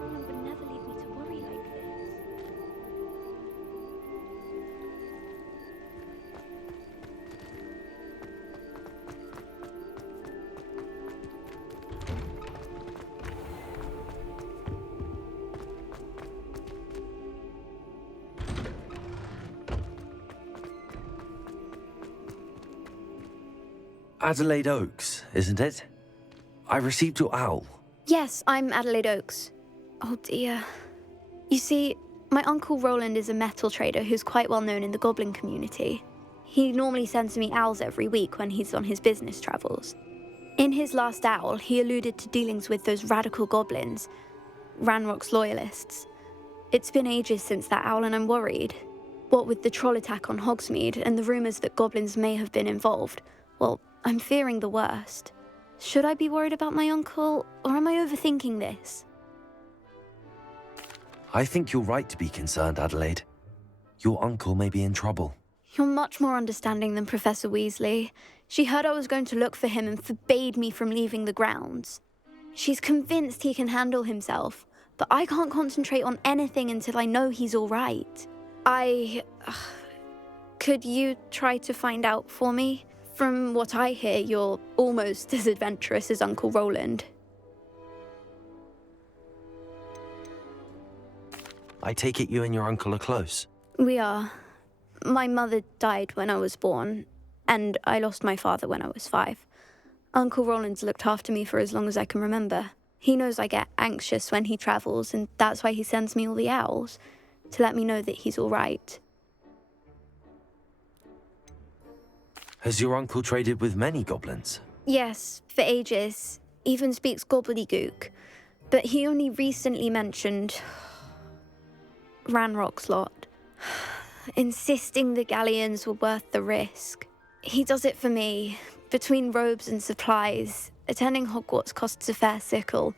Roland would never leave me to worry like this. Adelaide Oaks, isn't it? I received your owl. Yes, I'm Adelaide Oaks. Oh dear. You see, my Uncle Roland is a metal trader who's quite well known in the goblin community. He normally sends me owls every week when he's on his business travels. In his last owl, he alluded to dealings with those radical goblins, Ranrock's loyalists. It's been ages since that owl and I'm worried. What with the troll attack on Hogsmeade and the rumours that goblins may have been involved, well, I'm fearing the worst. Should I be worried about my uncle, or am I overthinking this? I think you're right to be concerned, Adelaide. Your uncle may be in trouble. You're much more understanding than Professor Weasley. She heard I was going to look for him and forbade me from leaving the grounds. She's convinced he can handle himself, but I can't concentrate on anything until I know he's all right. Could you try to find out for me? From what I hear, you're almost as adventurous as Uncle Roland. I take it you and your uncle are close. We are. My mother died when I was born, and I lost my father when I was 5. Uncle Roland's looked after me for as long as I can remember. He knows I get anxious when he travels, and that's why he sends me all the owls, to let me know that he's all right. Has your uncle traded with many goblins? Yes, for ages. Even speaks gobbledygook. But he only recently mentioned Ranrock's lot, insisting the galleons were worth the risk. He does it for me. Between robes and supplies, attending Hogwarts costs a fair sickle.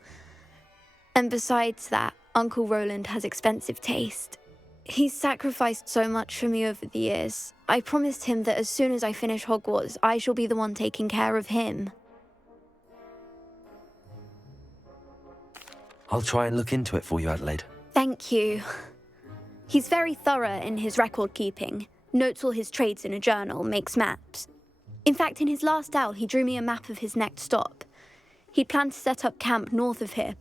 And besides that, Uncle Roland has expensive taste. He's sacrificed so much for me over the years. I promised him that as soon as I finish Hogwarts, I shall be the one taking care of him. I'll try and look into it for you, Adelaide. Thank you. He's very thorough in his record keeping, notes all his trades in a journal, makes maps. In fact, in his last owl, he drew me a map of his next stop. He'd planned to set up camp north of here.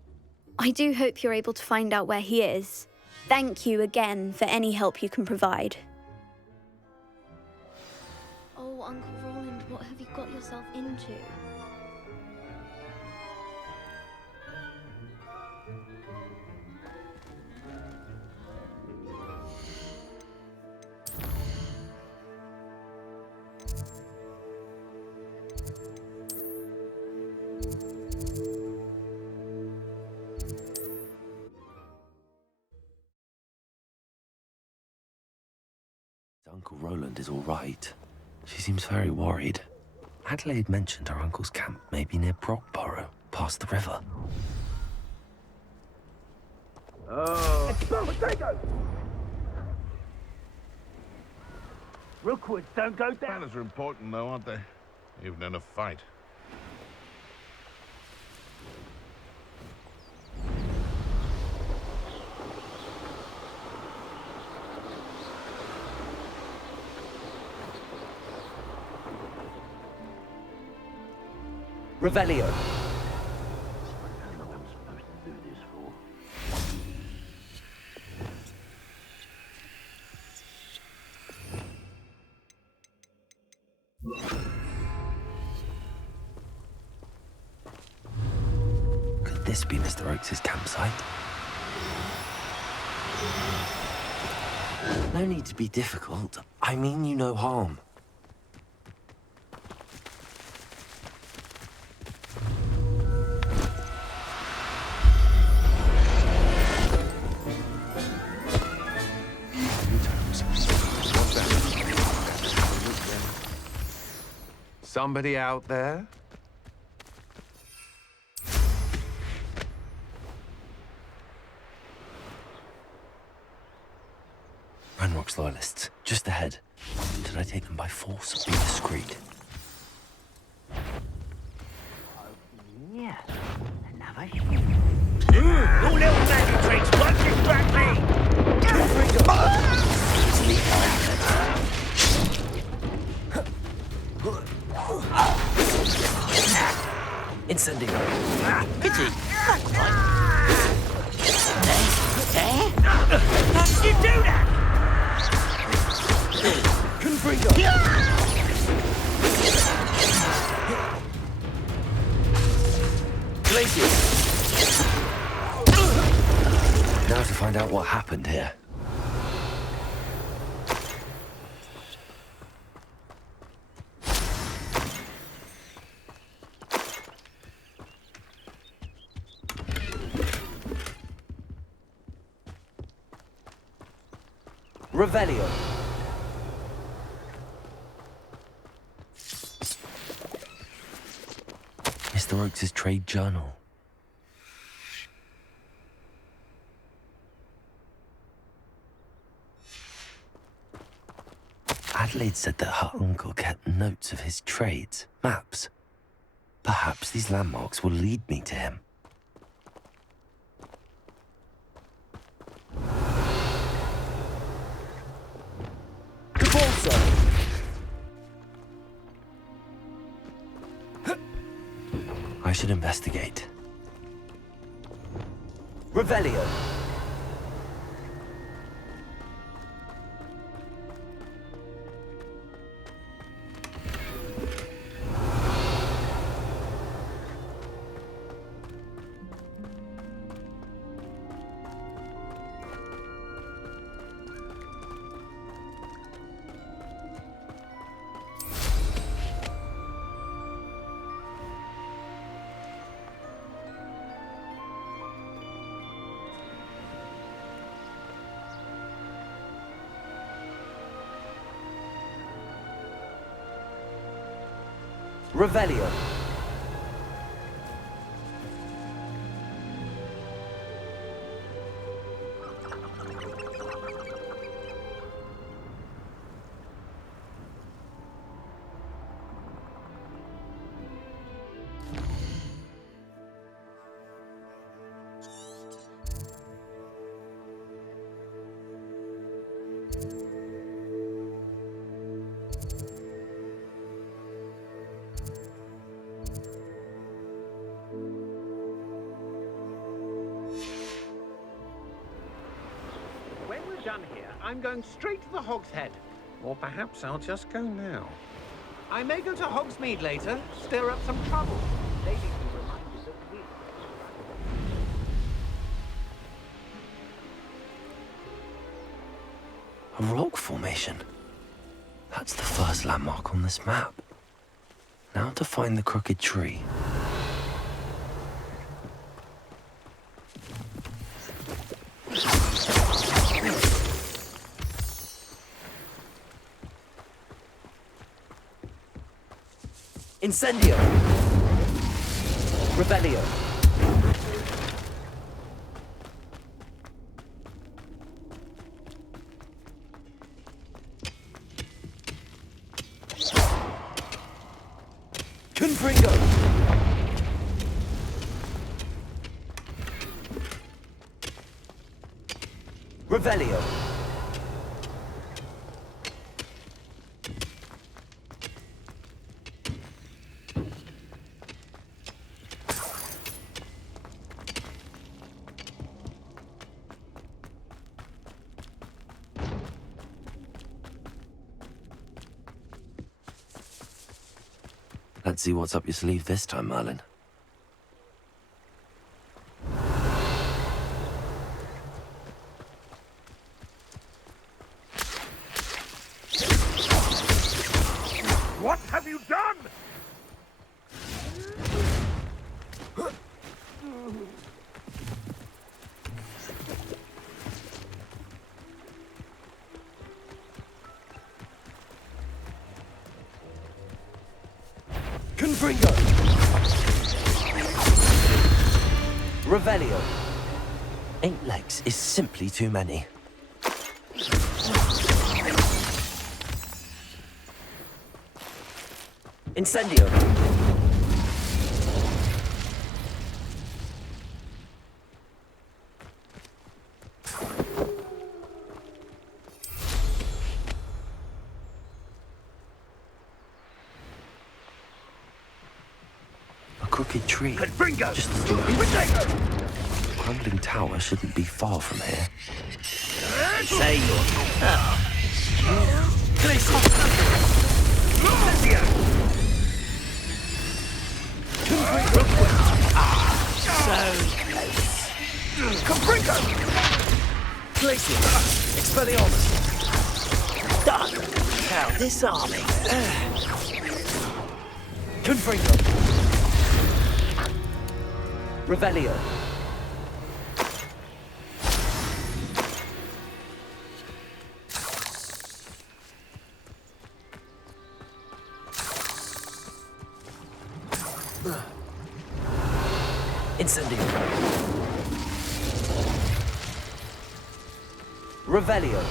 I do hope you're able to find out where he is. Thank you again for any help you can provide. Oh, Uncle Roland, what have you got yourself into? Uncle Roland is all right. She seems very worried. Adelaide mentioned her uncle's camp may be near Brockborough, past the river. Rookwood, don't go down. Manners are important, though, aren't they? Even in a fight. Revelio. I'm supposed to do this for. this be Mr. Oakes' campsite? No need to be difficult. I mean you no harm. Somebody out there? Ranrock's loyalists, just ahead. Did I take them by force or be discreet? Yeah, another Your little magic tricks won't distract Incendio. Hit it. How did you do that? Confringo. Glacier. Now to find out what happened here. Revelio. Mr. Oakes' trade journal. Adelaide said that her uncle kept notes of his trades, maps. Perhaps these landmarks will lead me to him. I should investigate. Revelio. Revelio. When we're done here, I'm going straight to the Hog's Head. Or perhaps I'll just go now. I may go to Hogsmeade later, stir up some trouble. Ladies will remind us that we... A rock formation. That's the first landmark on this map. Now to find the crooked tree. Incendio! Revelio! Confringo! Revelio! Let's see what's up your sleeve this time, Merlin. What have you done? Confringo! Revelio. 8 legs is simply too many. Incendio. A crooked tree. Confringo! Just as the crumbling tower shouldn't be far from here. Say you're... Confringo! Glacier! Expelliarmus! Done! Now disarming. Confringo! Revelio! Incendio! Revelio!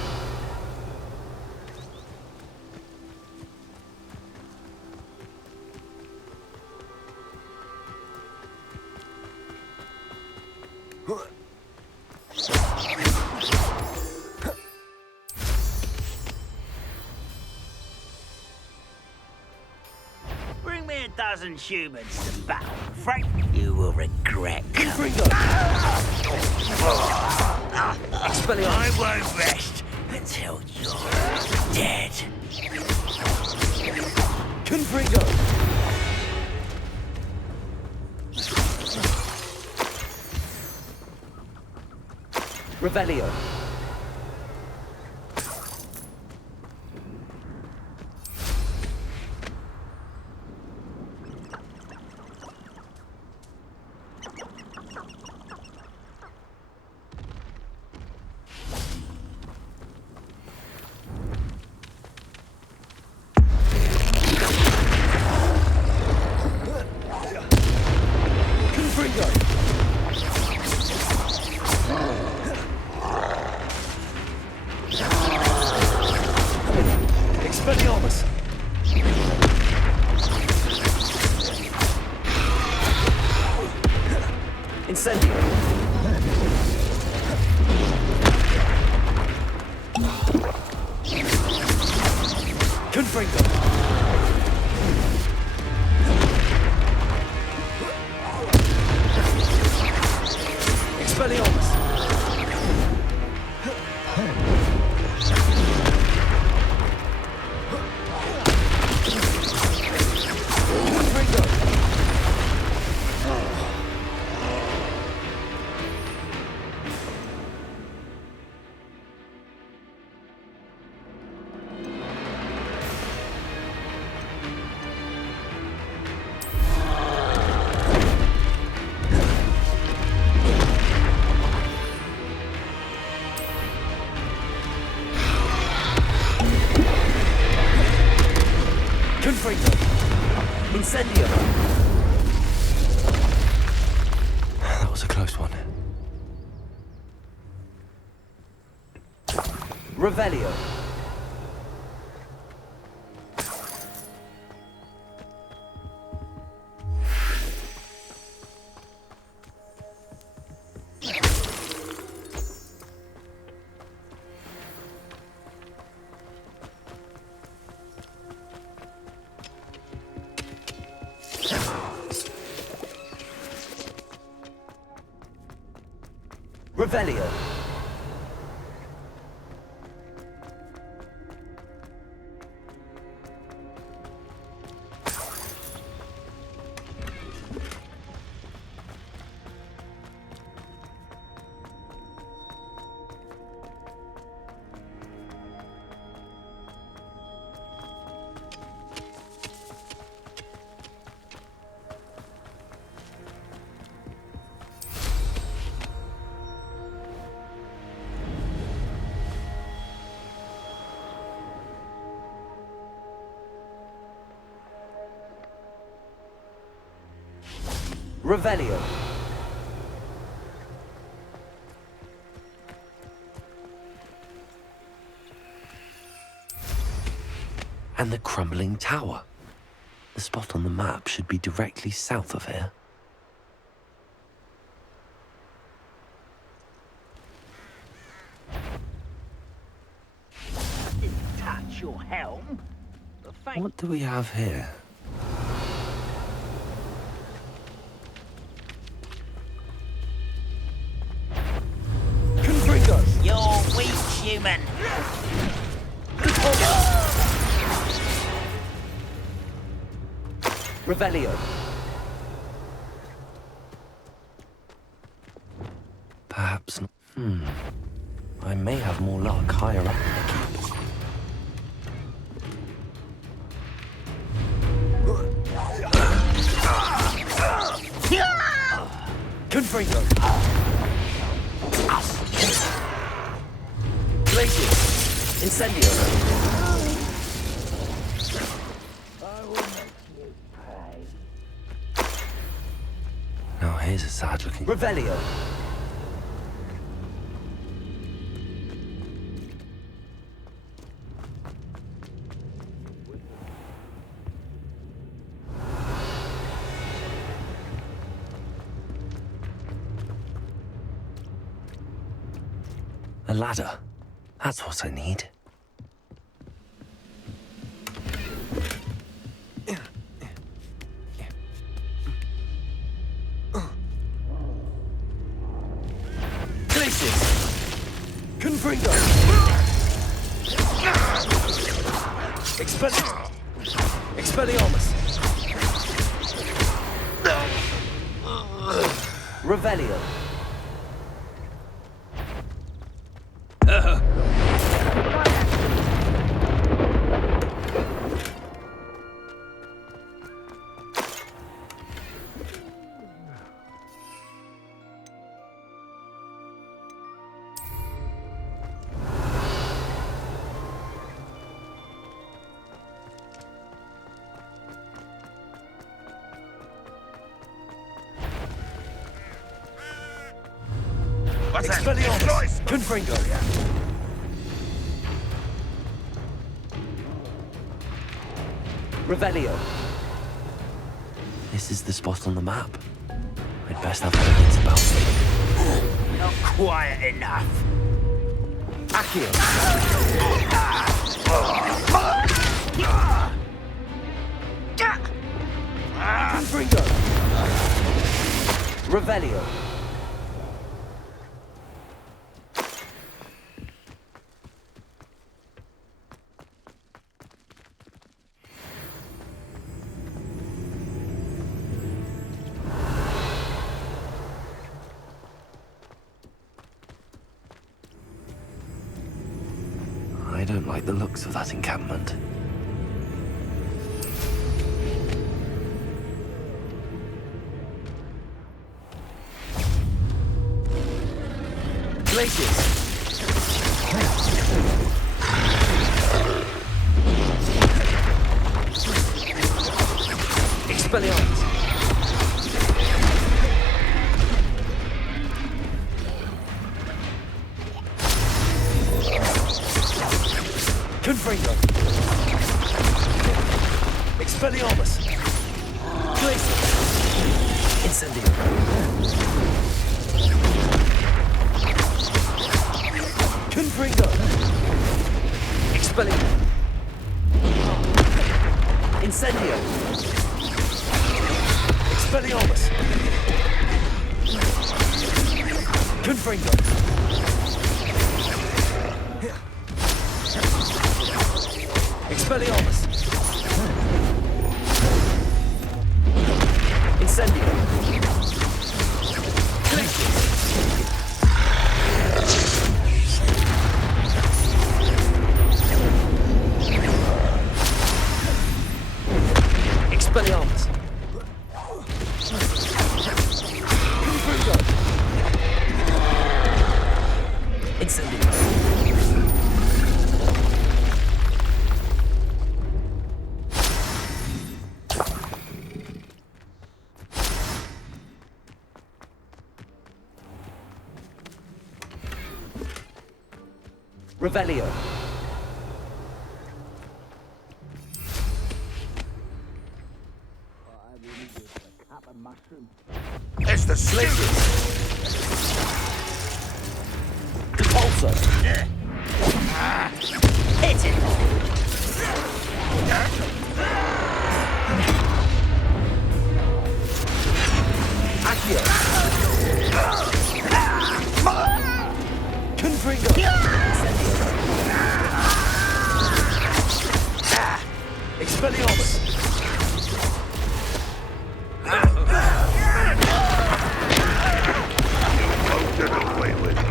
Bring me a dozen humans to battle. Frank, you will regret coming. I won't rest until you're dead. Confringo! Revelio! Expelliarmus! Incendio! Confringo! Expelliarmus! Confringo! Incendio! That was a close one. Revelio! Revelio! Revelio. And the crumbling tower. The spot on the map should be directly south of here. Touch your helm. What do we have here? Confringo. You're weak, human. Revelio. Perhaps not. I may have more luck higher up in the keep. Confringo. Glacius. Incendio. Now here's a sad looking. Revelio. A ladder. That's what I need. Glacius. Confringo. Expelliarmus. Revelio. Expelliarmus. Confringo. Revelio. This is the spot on the map. I'd best have my wits about me. Not quiet enough. Accio. Confringo. Revelio. I don't like the looks of that encampment. Glacius. Expelliarmus. Confringo. Expelliarmus. Glacius. Incendio. Confringo. Expelliarmus. Incendio. Expelliarmus. Confringo. Expelliarmus. Incendio. Expelliarmus. Incendio. Revelio. It's the slingers! Repulsor. Hit it! Accio. Confringo. Incendio. Expelliarmus. Won't get away with it.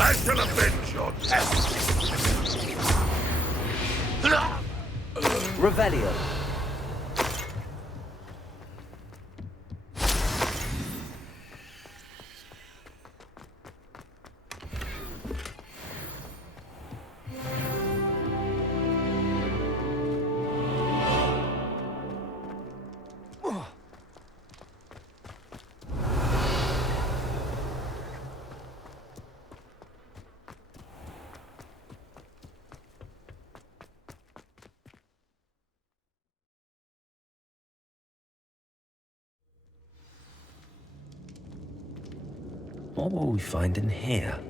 I shall avenge your death. Revelio. What will we find in here?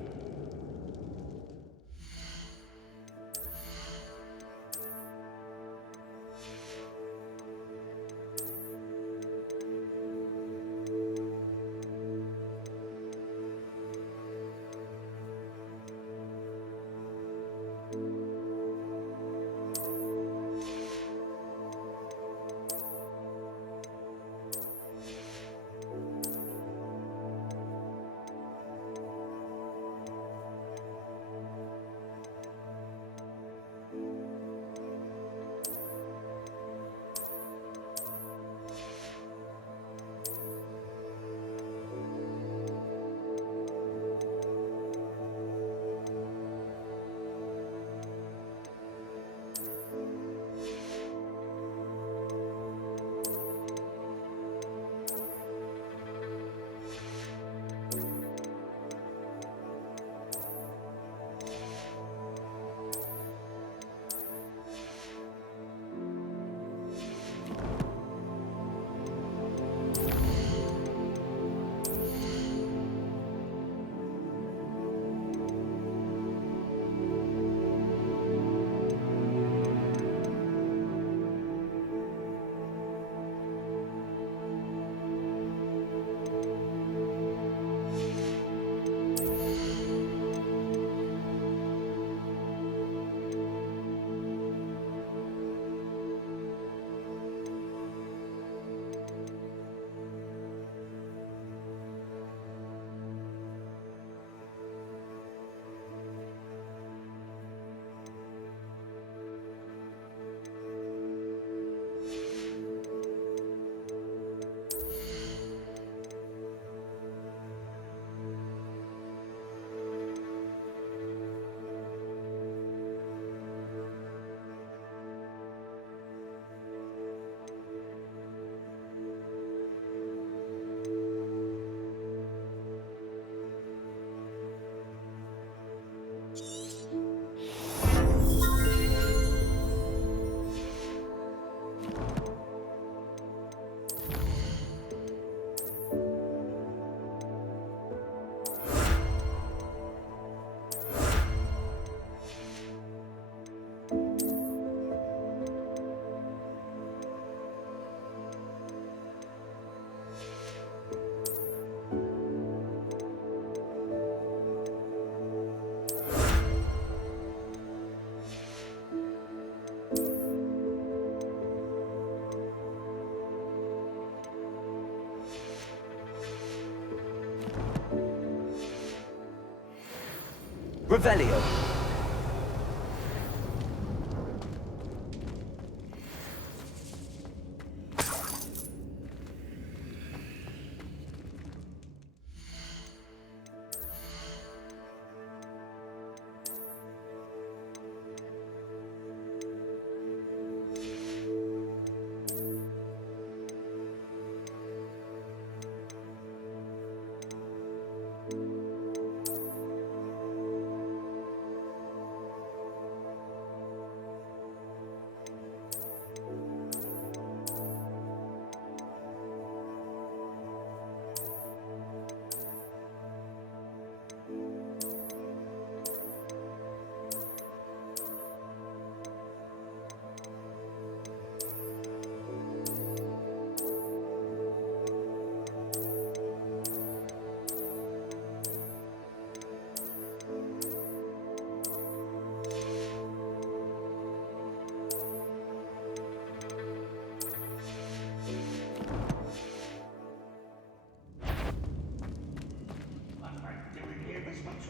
Revelio.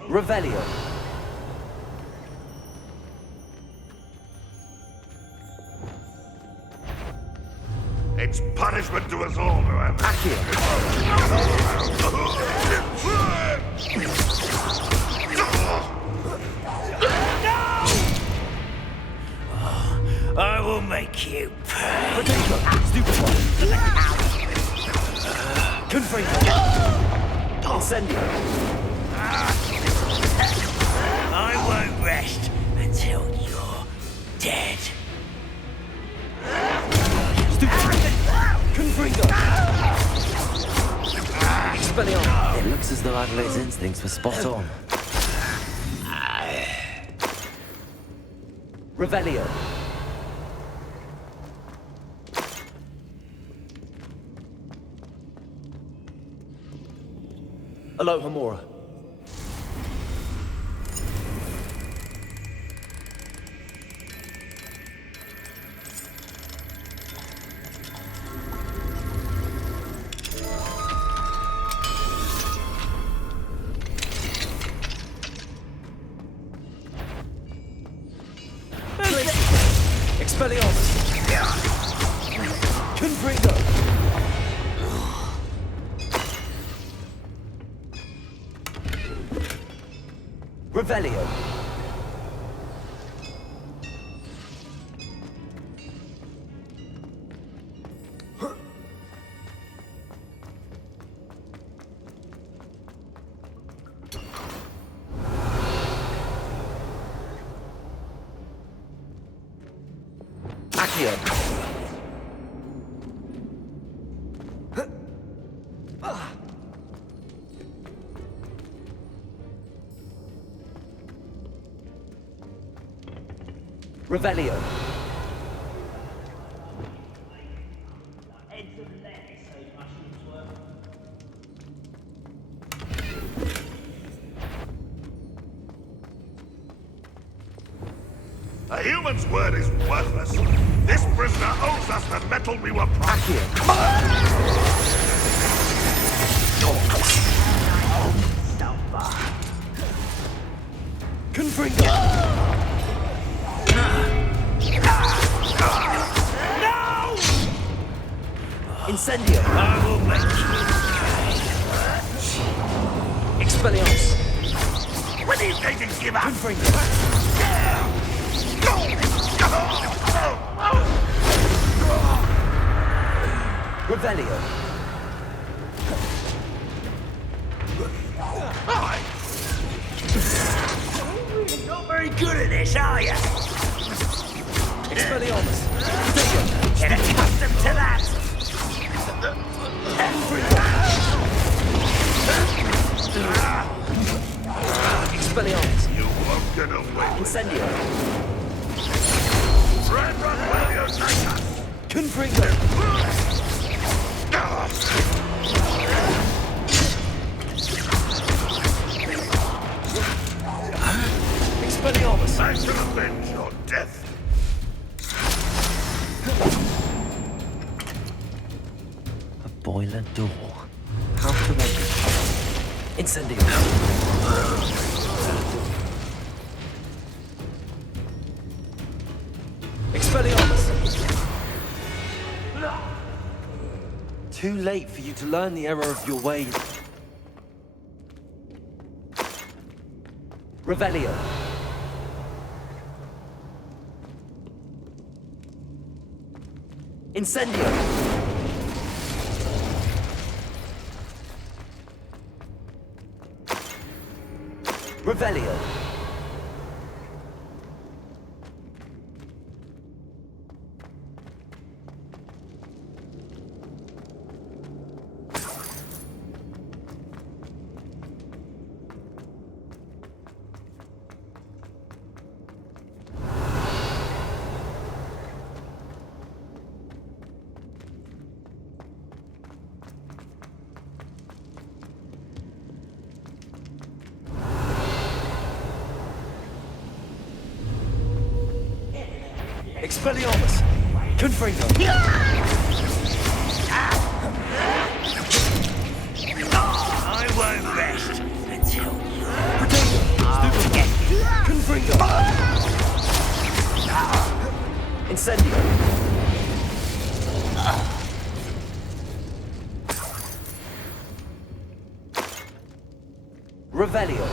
Revelio. It's punishment to us all, however. I will make you pay. Stupid one. Confringo. Incendio. I won't rest until you're dead. Confringo. Expelliarmus. It looks as though Adelaide's instincts were spot on. Revelio. Alohomora. Expelliarmus. Confringo. Revelio. Accio. Revelio. A human's word is worthless. This prisoner owes us the metal we were promised. Confringo. Incendio. I will make you. Expelliarmus. When are you going to give up? Confringo. Revelio. You're not very good at this, are you? Expelliarmus. Get accustomed to that. Expelliarmus. You won't get away. Incendio. Red Revelio, take us. Confringo. Expelliarmus. I shall avenge your death. A boiler door. How to open it? Incendio. Expelliarmus. Too late for you to learn the error of your ways. Revelio. Incendio. Revelio. Expelliarmus. Confringo. I won't rest until you. Protego. Confringo! Incendio! Revelio!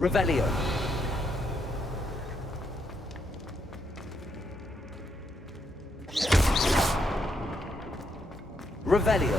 Revelio. Revelio.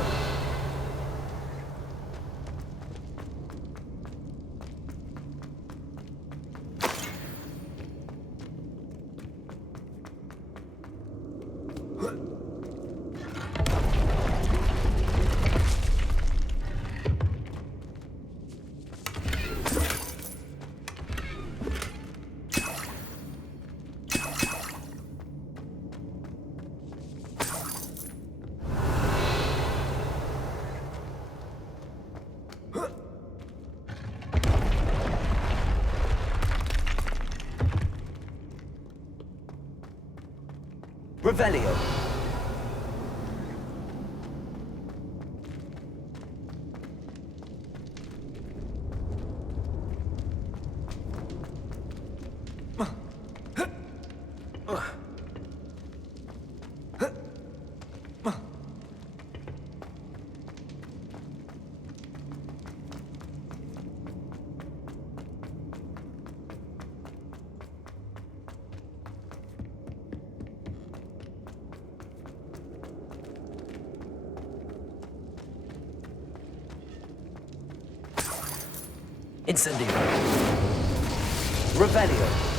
Revelio. Incendio. Revelio.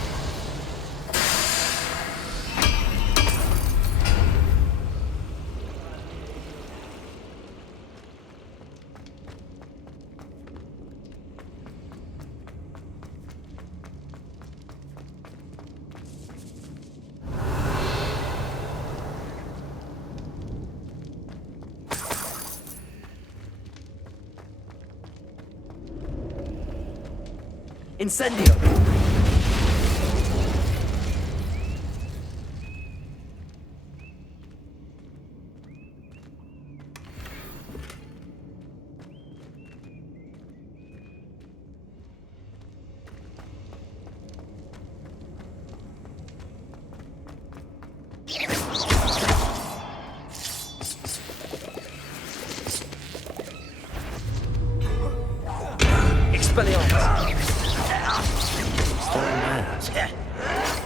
Incendio! Expelliarmus!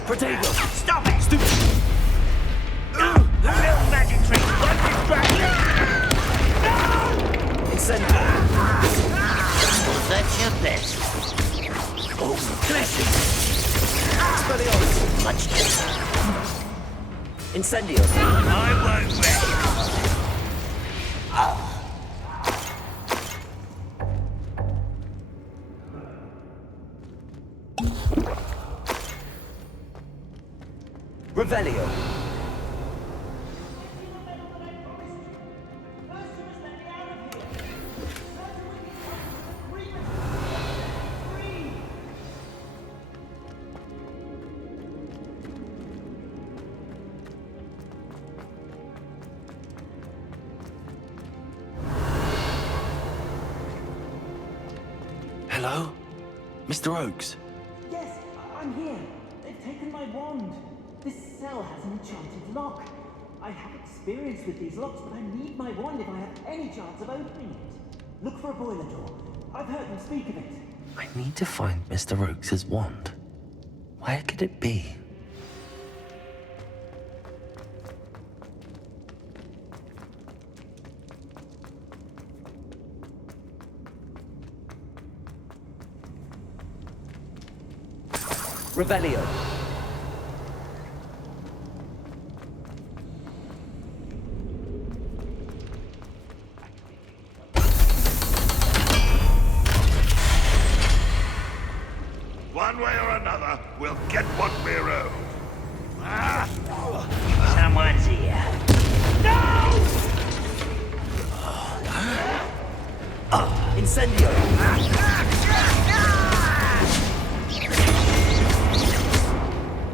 Protego! Stop it! Stupid! No! The little magic trick! Don't distract me! No! Incendio! That's your best. Oh, classic! Expelliarmus! Much better. Incendio! I won't rest. Revelio. Hello? Mr. Oakes? Yes, I'm here. They've taken my wand. This cell has an enchanted lock. I have experience with these locks, but I need my wand if I have any chance of opening it. Look for a boiler door. I've heard them speak of it. I need to find Mr. Oakes' wand. Where could it be? Revelio. One way or another, we'll get what we're owed. Someone's here. Incendio!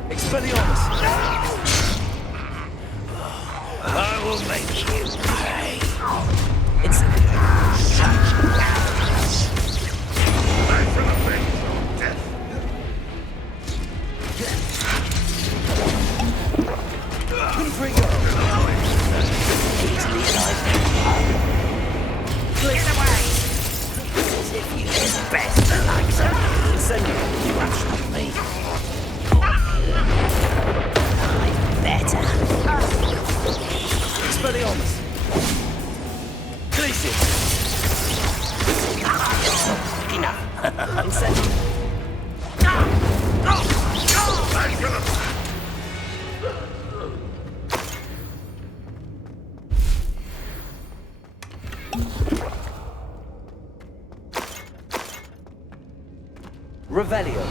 Expelliarmus! I will make you pay. Incendio! Such arrogance. I shall avenge your death. Confringo! Easily alive. Get away! As if you did the best the likes of me. Incendio! You outshoot me. I'm better. Expelliarmus! Glacius! Enough. Incendio! I shall avenge. Revelio!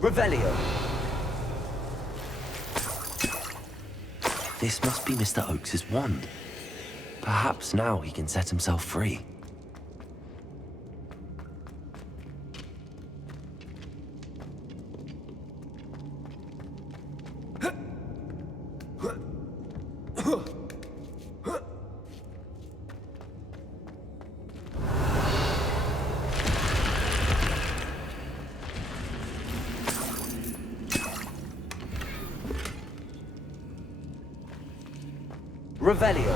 Revelio! This must be Mr. Oakes's wand. Perhaps now he can set himself free. Revelio!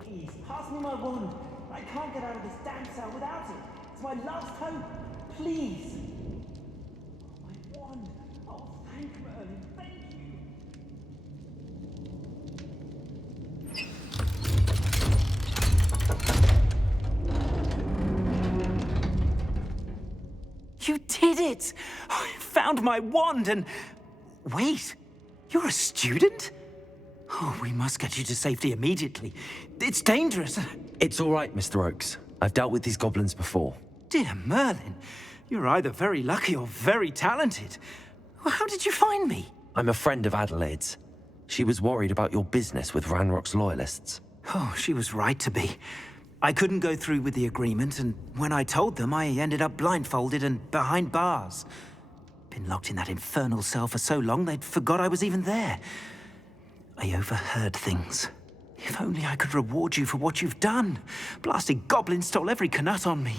Please, pass me my wand. I can't get out of this damn cell without it. It's my last hope. Please. My wand. Oh, thank Merlin. Thank you. You did it! I found my wand and... Wait, you're a student? Oh, we must get you to safety immediately. It's dangerous. It's all right, Mr. Oakes. I've dealt with these goblins before. Dear Merlin, you're either very lucky or very talented. Well, how did you find me? I'm a friend of Adelaide's. She was worried about your business with Ranrock's loyalists. Oh, she was right to be. I couldn't go through with the agreement, and when I told them, I ended up blindfolded and behind bars. Been locked in that infernal cell for so long, they'd forgot I was even there. I overheard things. If only I could reward you for what you've done. Blasted goblin stole every Knut on me.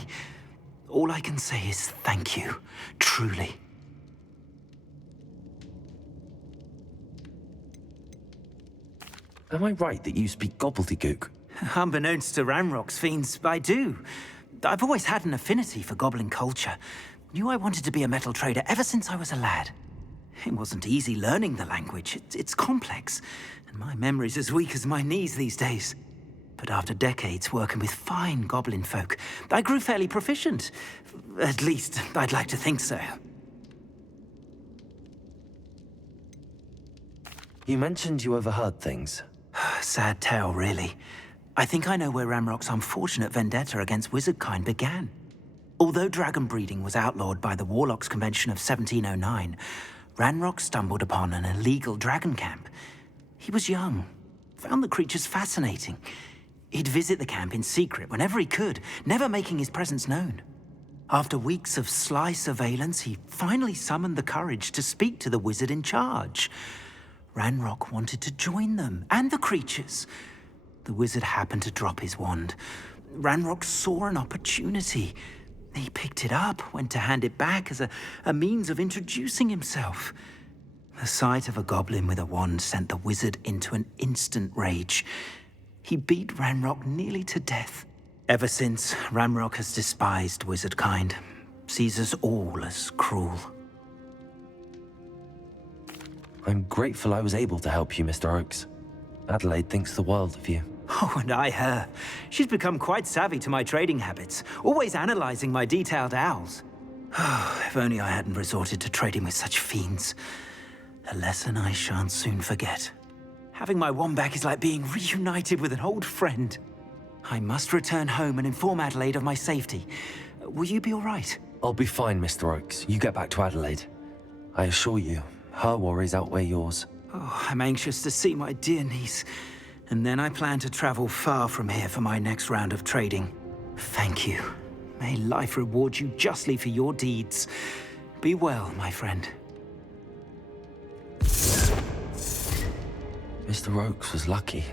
All I can say is thank you, truly. Am I right that you speak gobbledygook? Unbeknownst to Ranrock's fiends, I do. I've always had an affinity for goblin culture. Knew I wanted to be a metal trader ever since I was a lad. It wasn't easy learning the language. It's complex, and my memory's as weak as my knees these days. But after decades working with fine goblin folk, I grew fairly proficient. At least, I'd like to think so. You mentioned you overheard things. Sad tale, really. I think I know where Ranrock's unfortunate vendetta against wizardkind began. Although dragon breeding was outlawed by the Warlocks Convention of 1709, Ranrock stumbled upon an illegal dragon camp. He was young, found the creatures fascinating. He'd visit the camp in secret whenever he could, never making his presence known. After weeks of sly surveillance, he finally summoned the courage to speak to the wizard in charge. Ranrock wanted to join them, and the creatures. The wizard happened to drop his wand. Ranrock saw an opportunity. He picked it up, went to hand it back as a means of introducing himself. The sight of a goblin with a wand sent the wizard into an instant rage. He beat Ranrock nearly to death. Ever since, Ranrock has despised wizard kind, sees us all as cruel. I'm grateful I was able to help you, Mr. Oakes. Adelaide thinks the world of you. Oh, and I her. She's become quite savvy to my trading habits, always analyzing my detailed owls. Oh, if only I hadn't resorted to trading with such fiends. A lesson I shan't soon forget. Having my wand back is like being reunited with an old friend. I must return home and inform Adelaide of my safety. Will you be all right? I'll be fine, Mr. Oakes. You get back to Adelaide. I assure you, her worries outweigh yours. Oh, I'm anxious to see my dear niece. And then I plan to travel far from here for my next round of trading. Thank you. May life reward you justly for your deeds. Be well, my friend. Mr. Oakes was lucky.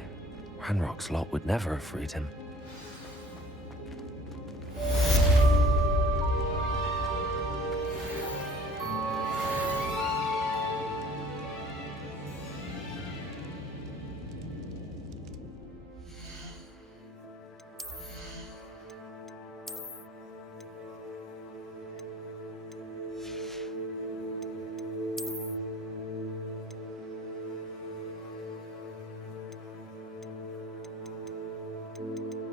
Ranrock's lot would never have freed him. Thank you.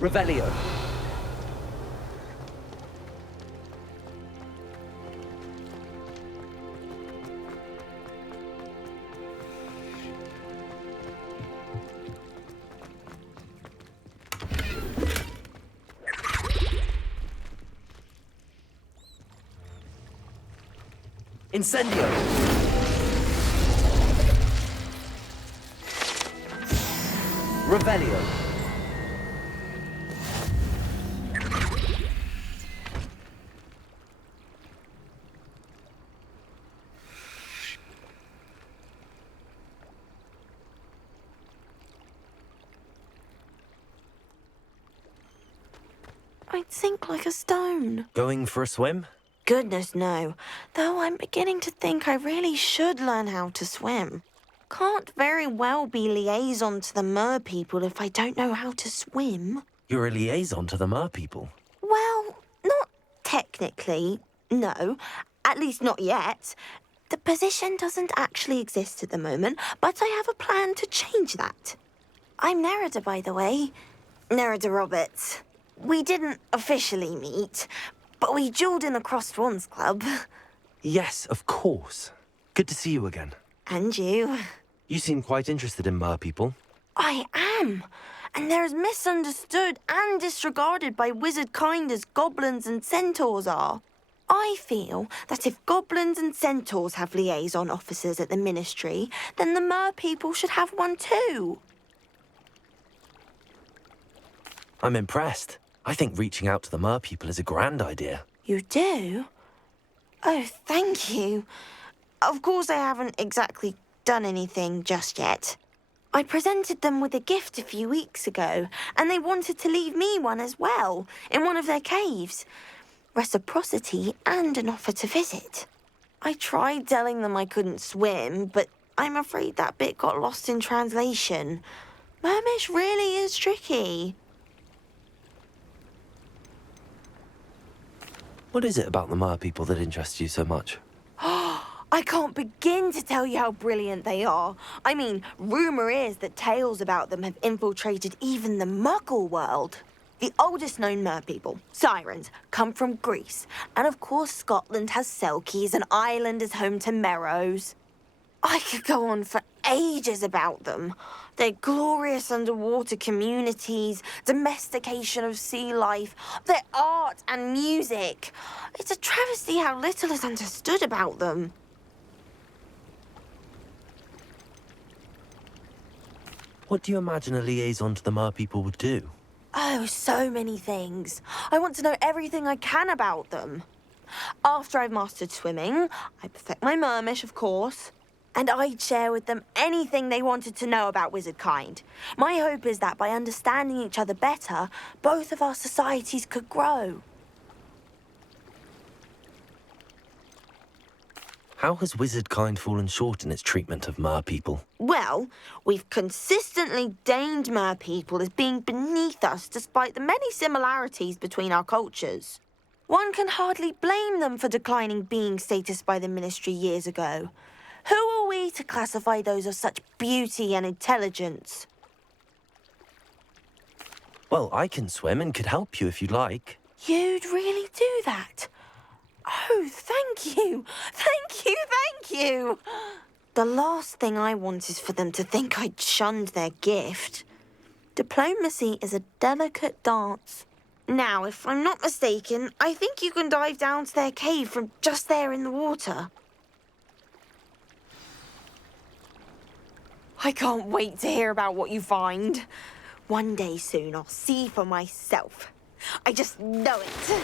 Revelio. Incendio. Revelio. I'd sink like a stone. Going for a swim? Goodness, no. Though I'm beginning to think I really should learn how to swim. Can't very well be liaison to the mer people if I don't know how to swim. You're a liaison to the mer people. Well, not technically, no. At least not yet. The position doesn't actually exist at the moment, but I have a plan to change that. I'm Nerida, by the way. Nerida Roberts. We didn't officially meet, but we duelled in the Crossed Swans Club. Yes, of course. Good to see you again. And you. You seem quite interested in mer people. I am. And they're as misunderstood and disregarded by wizard kind as goblins and centaurs are. I feel that if goblins and centaurs have liaison officers at the ministry, then the mer people should have one too. I'm impressed. I think reaching out to the mer people is a grand idea. You do? Oh, thank you. Of course I haven't exactly done anything just yet. I presented them with a gift a few weeks ago, and they wanted to leave me one as well, in one of their caves. Reciprocity and an offer to visit. I tried telling them I couldn't swim, but I'm afraid that bit got lost in translation. Mermish really is tricky. What is it about the mer people that interests you so much? I can't begin to tell you how brilliant they are. I mean, rumour is that tales about them have infiltrated even the Muggle world. The oldest known mer people, sirens, come from Greece. And of course Scotland has Selkies and Ireland is home to Merrows. I could go on for ages about them. Their glorious underwater communities, domestication of sea life, their art and music. It's a travesty how little is understood about them. What do you imagine a liaison to the mer people would do? Oh, so many things. I want to know everything I can about them. After I've mastered swimming, I perfect my mermish, of course. And I'd share with them anything they wanted to know about wizard kind. My hope is that by understanding each other better, both of our societies could grow. How has wizard kind fallen short in its treatment of mer people? Well, we've consistently deigned mer people as being beneath us despite the many similarities between our cultures. One can hardly blame them for declining being status by the ministry years ago. Who are we to classify those of such beauty and intelligence? Well, I can swim and could help you if you'd like. You'd really do that? Oh, thank you! Thank you, thank you! The last thing I want is for them to think I'd shunned their gift. Diplomacy is a delicate dance. Now, if I'm not mistaken, I think you can dive down to their cave from just there in the water. I can't wait to hear about what you find. One day soon, I'll see for myself. I just know it.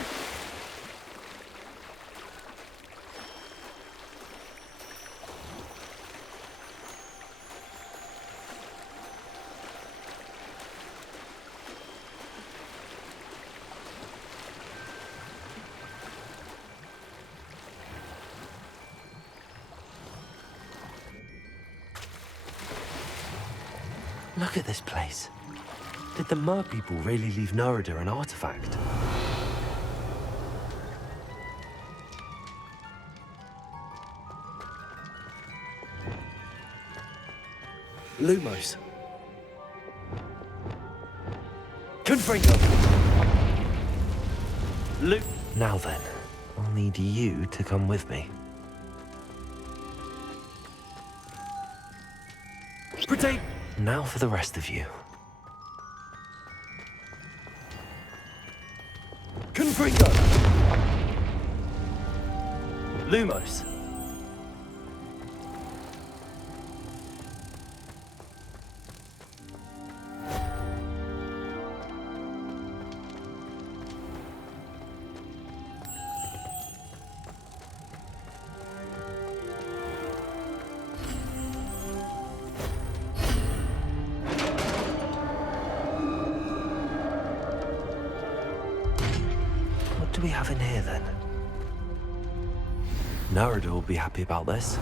Look at this place. Did the mer people really leave Nerida an artifact? Lumos. Confound! Confringo. Luke. Now then, I'll need you to come with me. Protect. Now for the rest of you. Confringo. Lumos. What do we have in here then? Narada will be happy about this.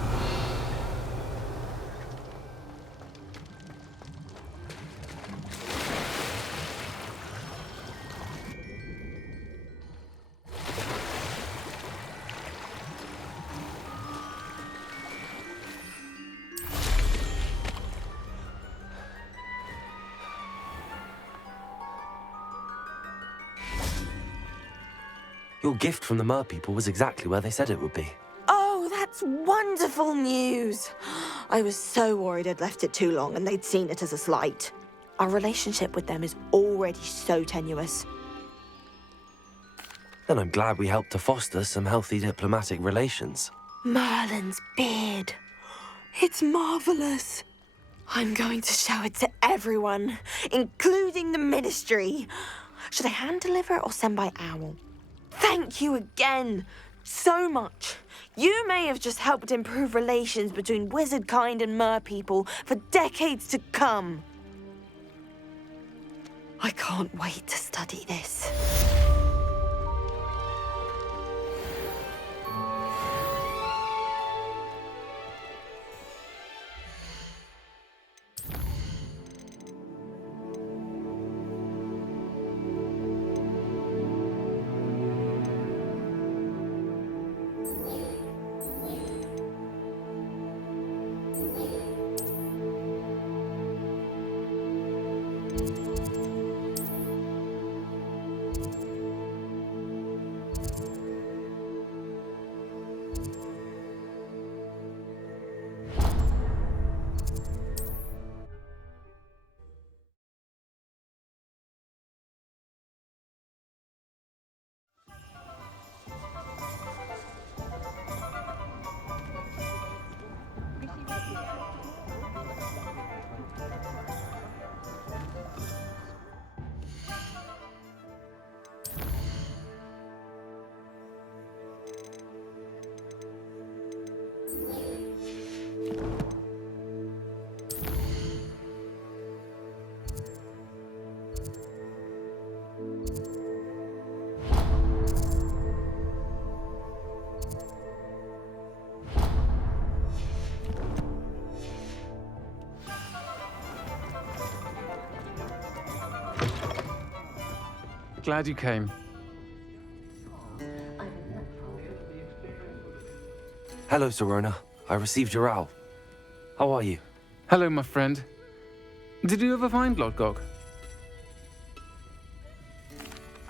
Your gift from the Mer people was exactly where they said it would be. Oh, that's wonderful news. I was so worried I'd left it too long and they'd seen it as a slight. Our relationship with them is already so tenuous. Then I'm glad we helped to foster some healthy diplomatic relations. Merlin's beard. It's marvelous. I'm going to show it to everyone, including the Ministry. Should I hand deliver it or send by owl? Thank you again, so much. You may have just helped improve relations between wizard kind and mer people for decades to come. I can't wait to study this. Glad you came. Hello, Serona. I received your owl. How are you? Hello, my friend. Did you ever find Lodgok?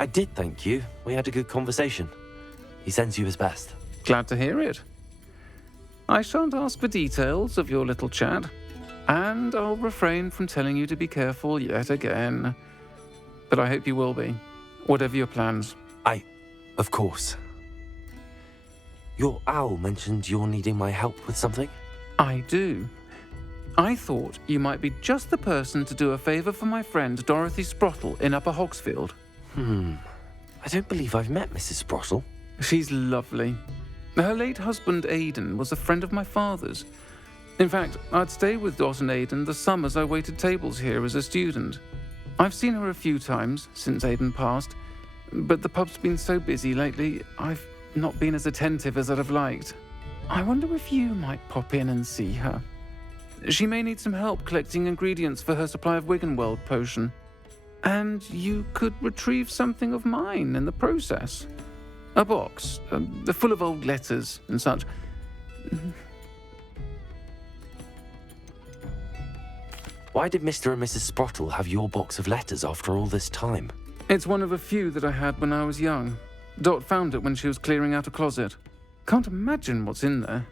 I did, thank you. We had a good conversation. He sends you his best. Glad to hear it. I shan't ask for details of your little chat, and I'll refrain from telling you to be careful yet again. But I hope you will be, whatever your plans. Of course. Your owl mentioned you're needing my help with something? I do. I thought you might be just the person to do a favour for my friend Dorothy Sprottle in Upper Hogsfield. I don't believe I've met Mrs. Sprottle. She's lovely. Her late husband Aidan was a friend of my father's. In fact, I'd stay with Dot and Aidan the summers I waited tables here as a student. I've seen her a few times since Aidan passed, but the pub's been so busy lately, I've not been as attentive as I'd have liked. I wonder if you might pop in and see her. She may need some help collecting ingredients for her supply of Wiggenweld potion. And you could retrieve something of mine in the process. A box, full of old letters and such. Why did Mr. and Mrs. Sprottle have your box of letters after all this time? It's one of a few that I had when I was young. Dot found it when she was clearing out a closet. Can't imagine what's in there.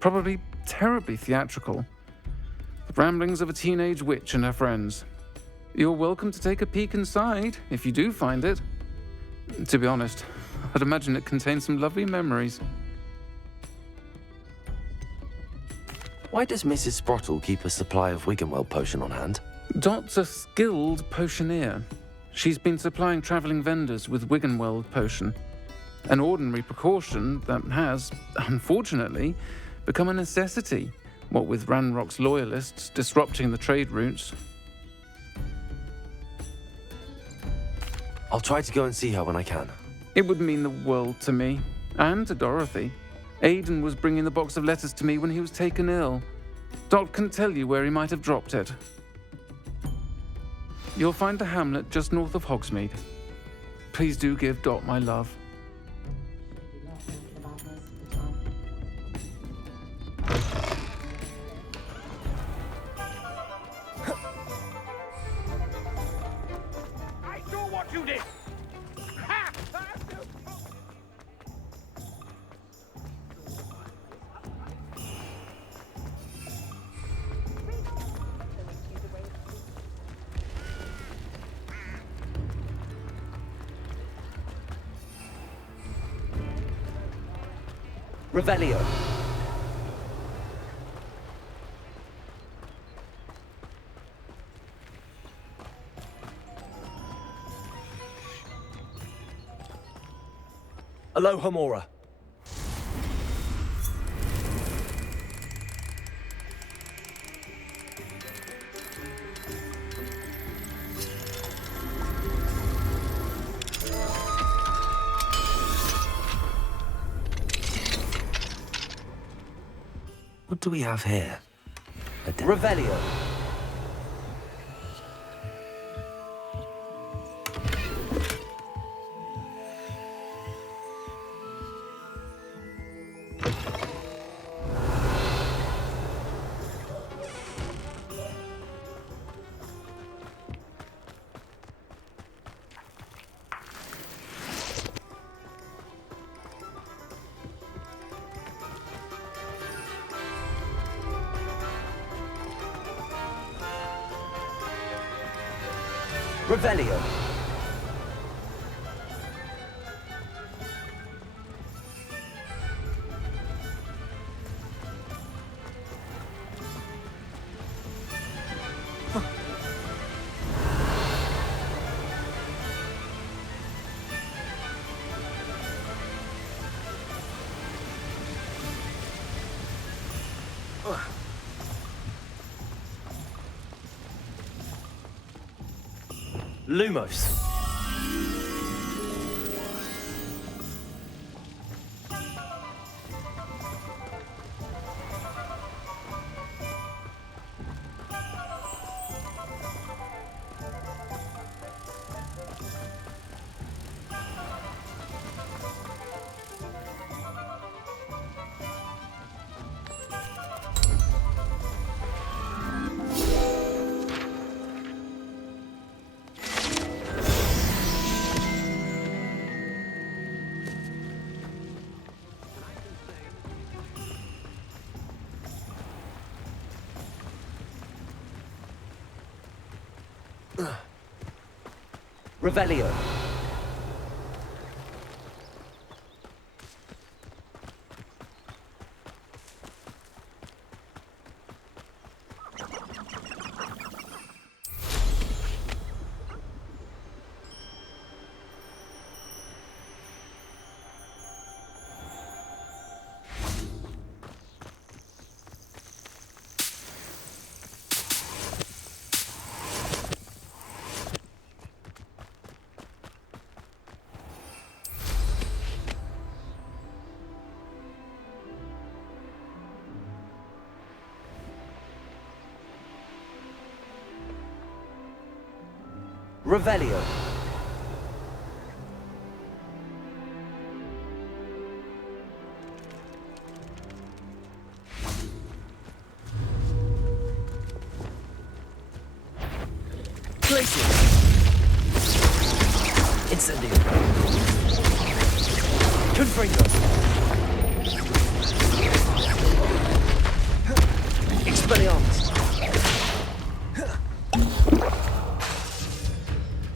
Probably terribly theatrical. The ramblings of a teenage witch and her friends. You're welcome to take a peek inside, if you do find it. To be honest, I'd imagine it contains some lovely memories. Why does Mrs. Sprottle keep a supply of Wiggenweld potion on hand? Dot's a skilled potioneer. She's been supplying travelling vendors with Wiggenweld potion. An ordinary precaution that has, unfortunately, become a necessity, what with Ranrock's loyalists disrupting the trade routes. I'll try to go and see her when I can. It would mean the world to me, and to Dorothy. Aidan was bringing the box of letters to me when he was taken ill. Dot can tell you where he might have dropped it. You'll find the hamlet just north of Hogsmeade. Please do give Dot my love. I saw what you did! Ha! Revelio. Alohomora. What do we have here? Revelio. Revelio. Lumos. Revelio. Revelio. Places. Incendio. Confringo. Expelliarmus.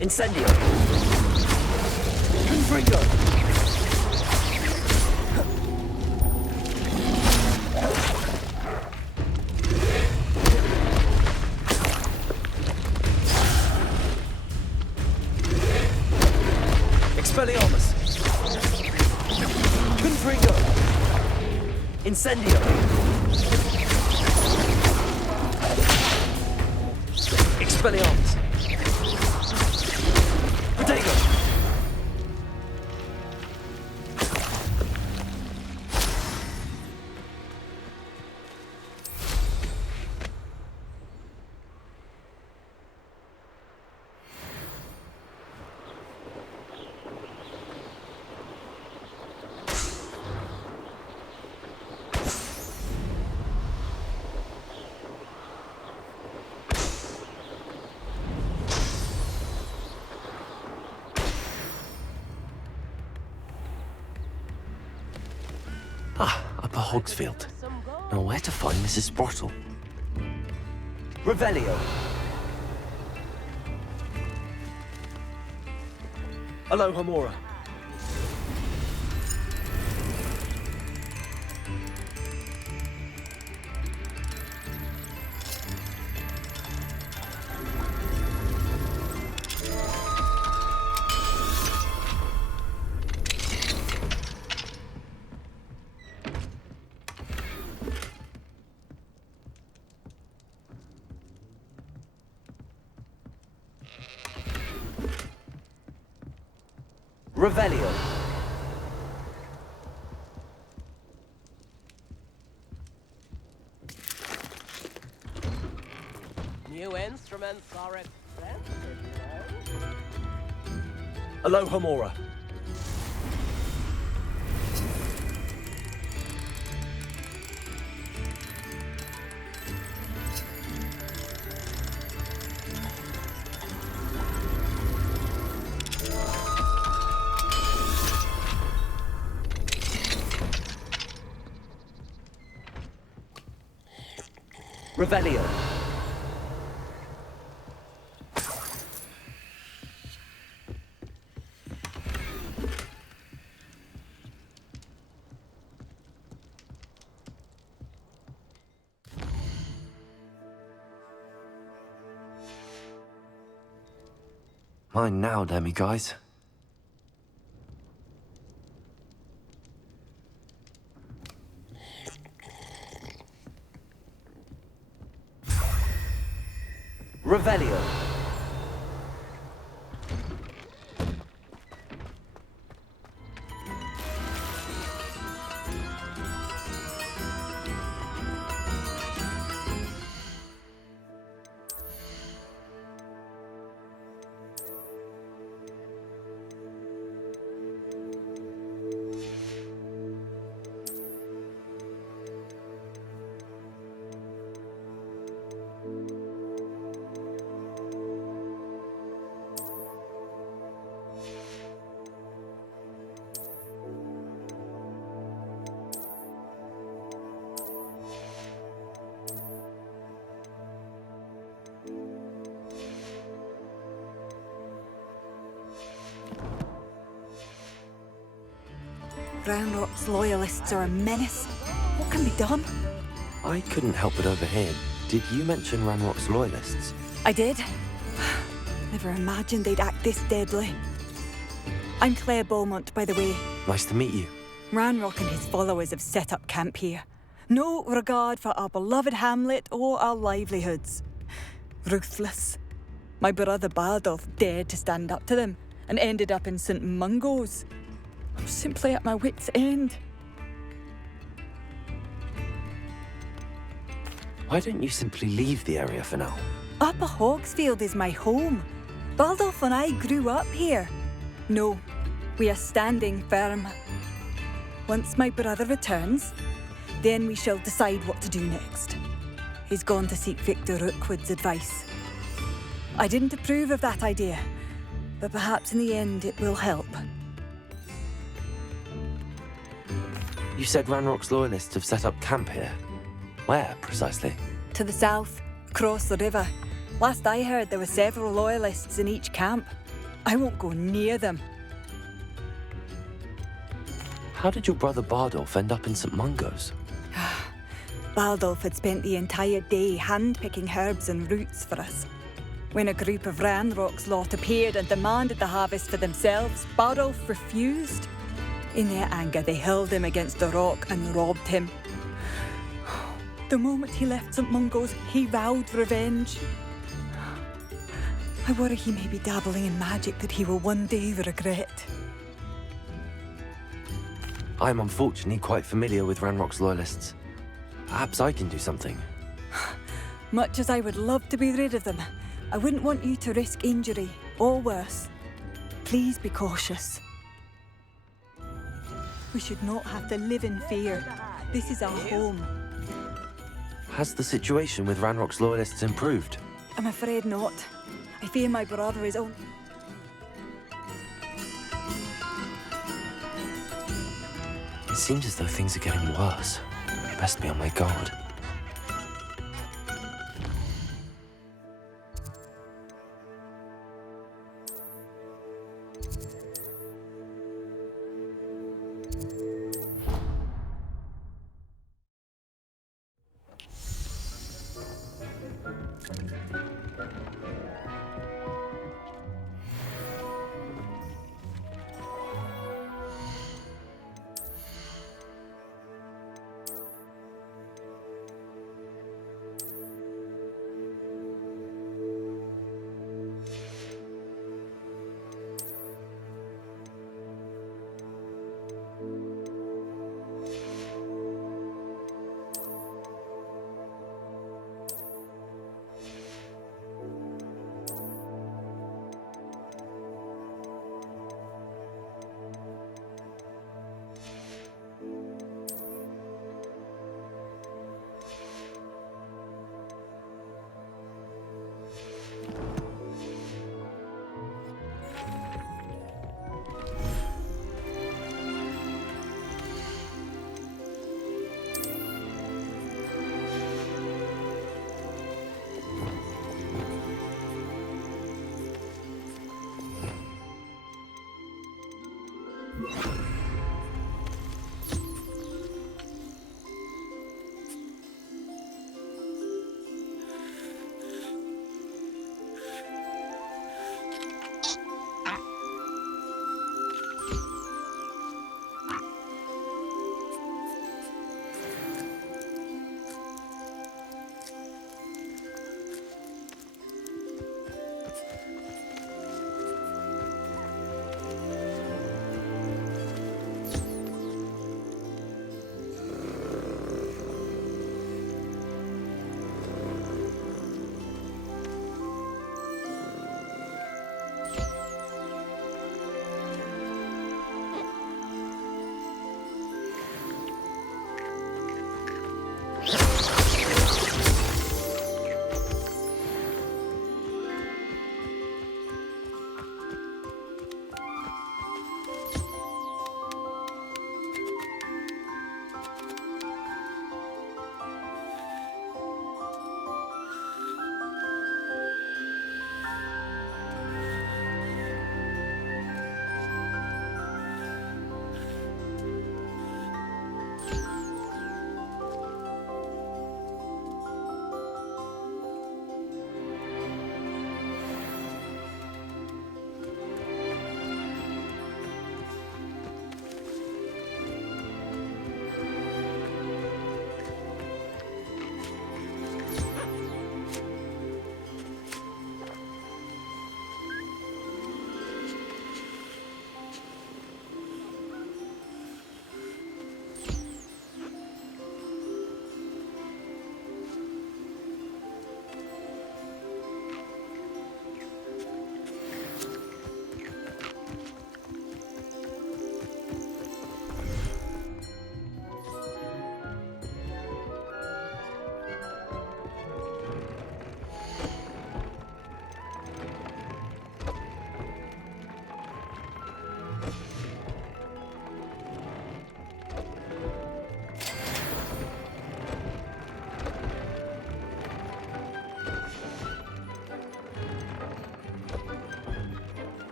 Incendio. Confringo. Expelliarmus. Confringo. Incendio. Expelliarmus. Protego. Upper Hogsfield. Now where to find Mrs. Sprottle? Revelio. Alohomora. Revelio. New instruments are expensive, you know. Alohomora. Revelio. Mine now, demi-guys. Revelio. Ranrock's loyalists are a menace. What can be done? I couldn't help but overhear. Did you mention Ranrock's loyalists? I did. Never imagined they'd act this deadly. I'm Claire Beaumont, by the way. Nice to meet you. Ranrock and his followers have set up camp here. No regard for our beloved hamlet or our livelihoods. Ruthless. My brother Bardolph dared to stand up to them and ended up in St. Mungo's. I'm simply at my wit's end. Why don't you simply leave the area for now? Upper Hogsfield is my home. Bardolph and I grew up here. No, we are standing firm. Once my brother returns, then we shall decide what to do next. He's gone to seek Victor Rookwood's advice. I didn't approve of that idea, but perhaps in the end it will help. You said Ranrock's loyalists have set up camp here. Where, precisely? To the south, across the river. Last I heard, there were several loyalists in each camp. I won't go near them. How did your brother Bardolph end up in St. Mungo's? Bardolph had spent the entire day hand-picking herbs and roots for us. When a group of Ranrock's lot appeared and demanded the harvest for themselves, Bardolph refused. In their anger, they hurled him against a rock and robbed him. The moment he left St. Mungo's, he vowed revenge. I worry he may be dabbling in magic that he will one day regret. I'm unfortunately quite familiar with Ranrock's loyalists. Perhaps I can do something. Much as I would love to be rid of them, I wouldn't want you to risk injury, or worse. Please be cautious. We should not have to live in fear. This is our home. Has the situation with Ranrock's loyalists improved? I'm afraid not. I fear my brother is on. It seems as though things are getting worse. Best be on my guard.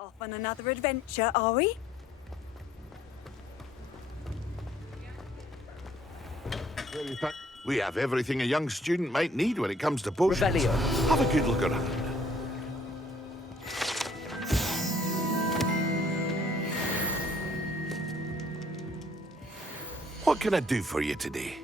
Off on another adventure, are we? We have everything a young student might need when it comes to potions. Revelio. Have a good look around. What can I do for you today?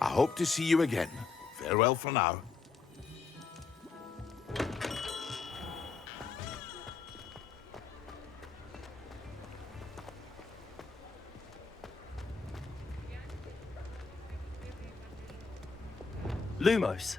I hope to see you again. Farewell for now. Lumos.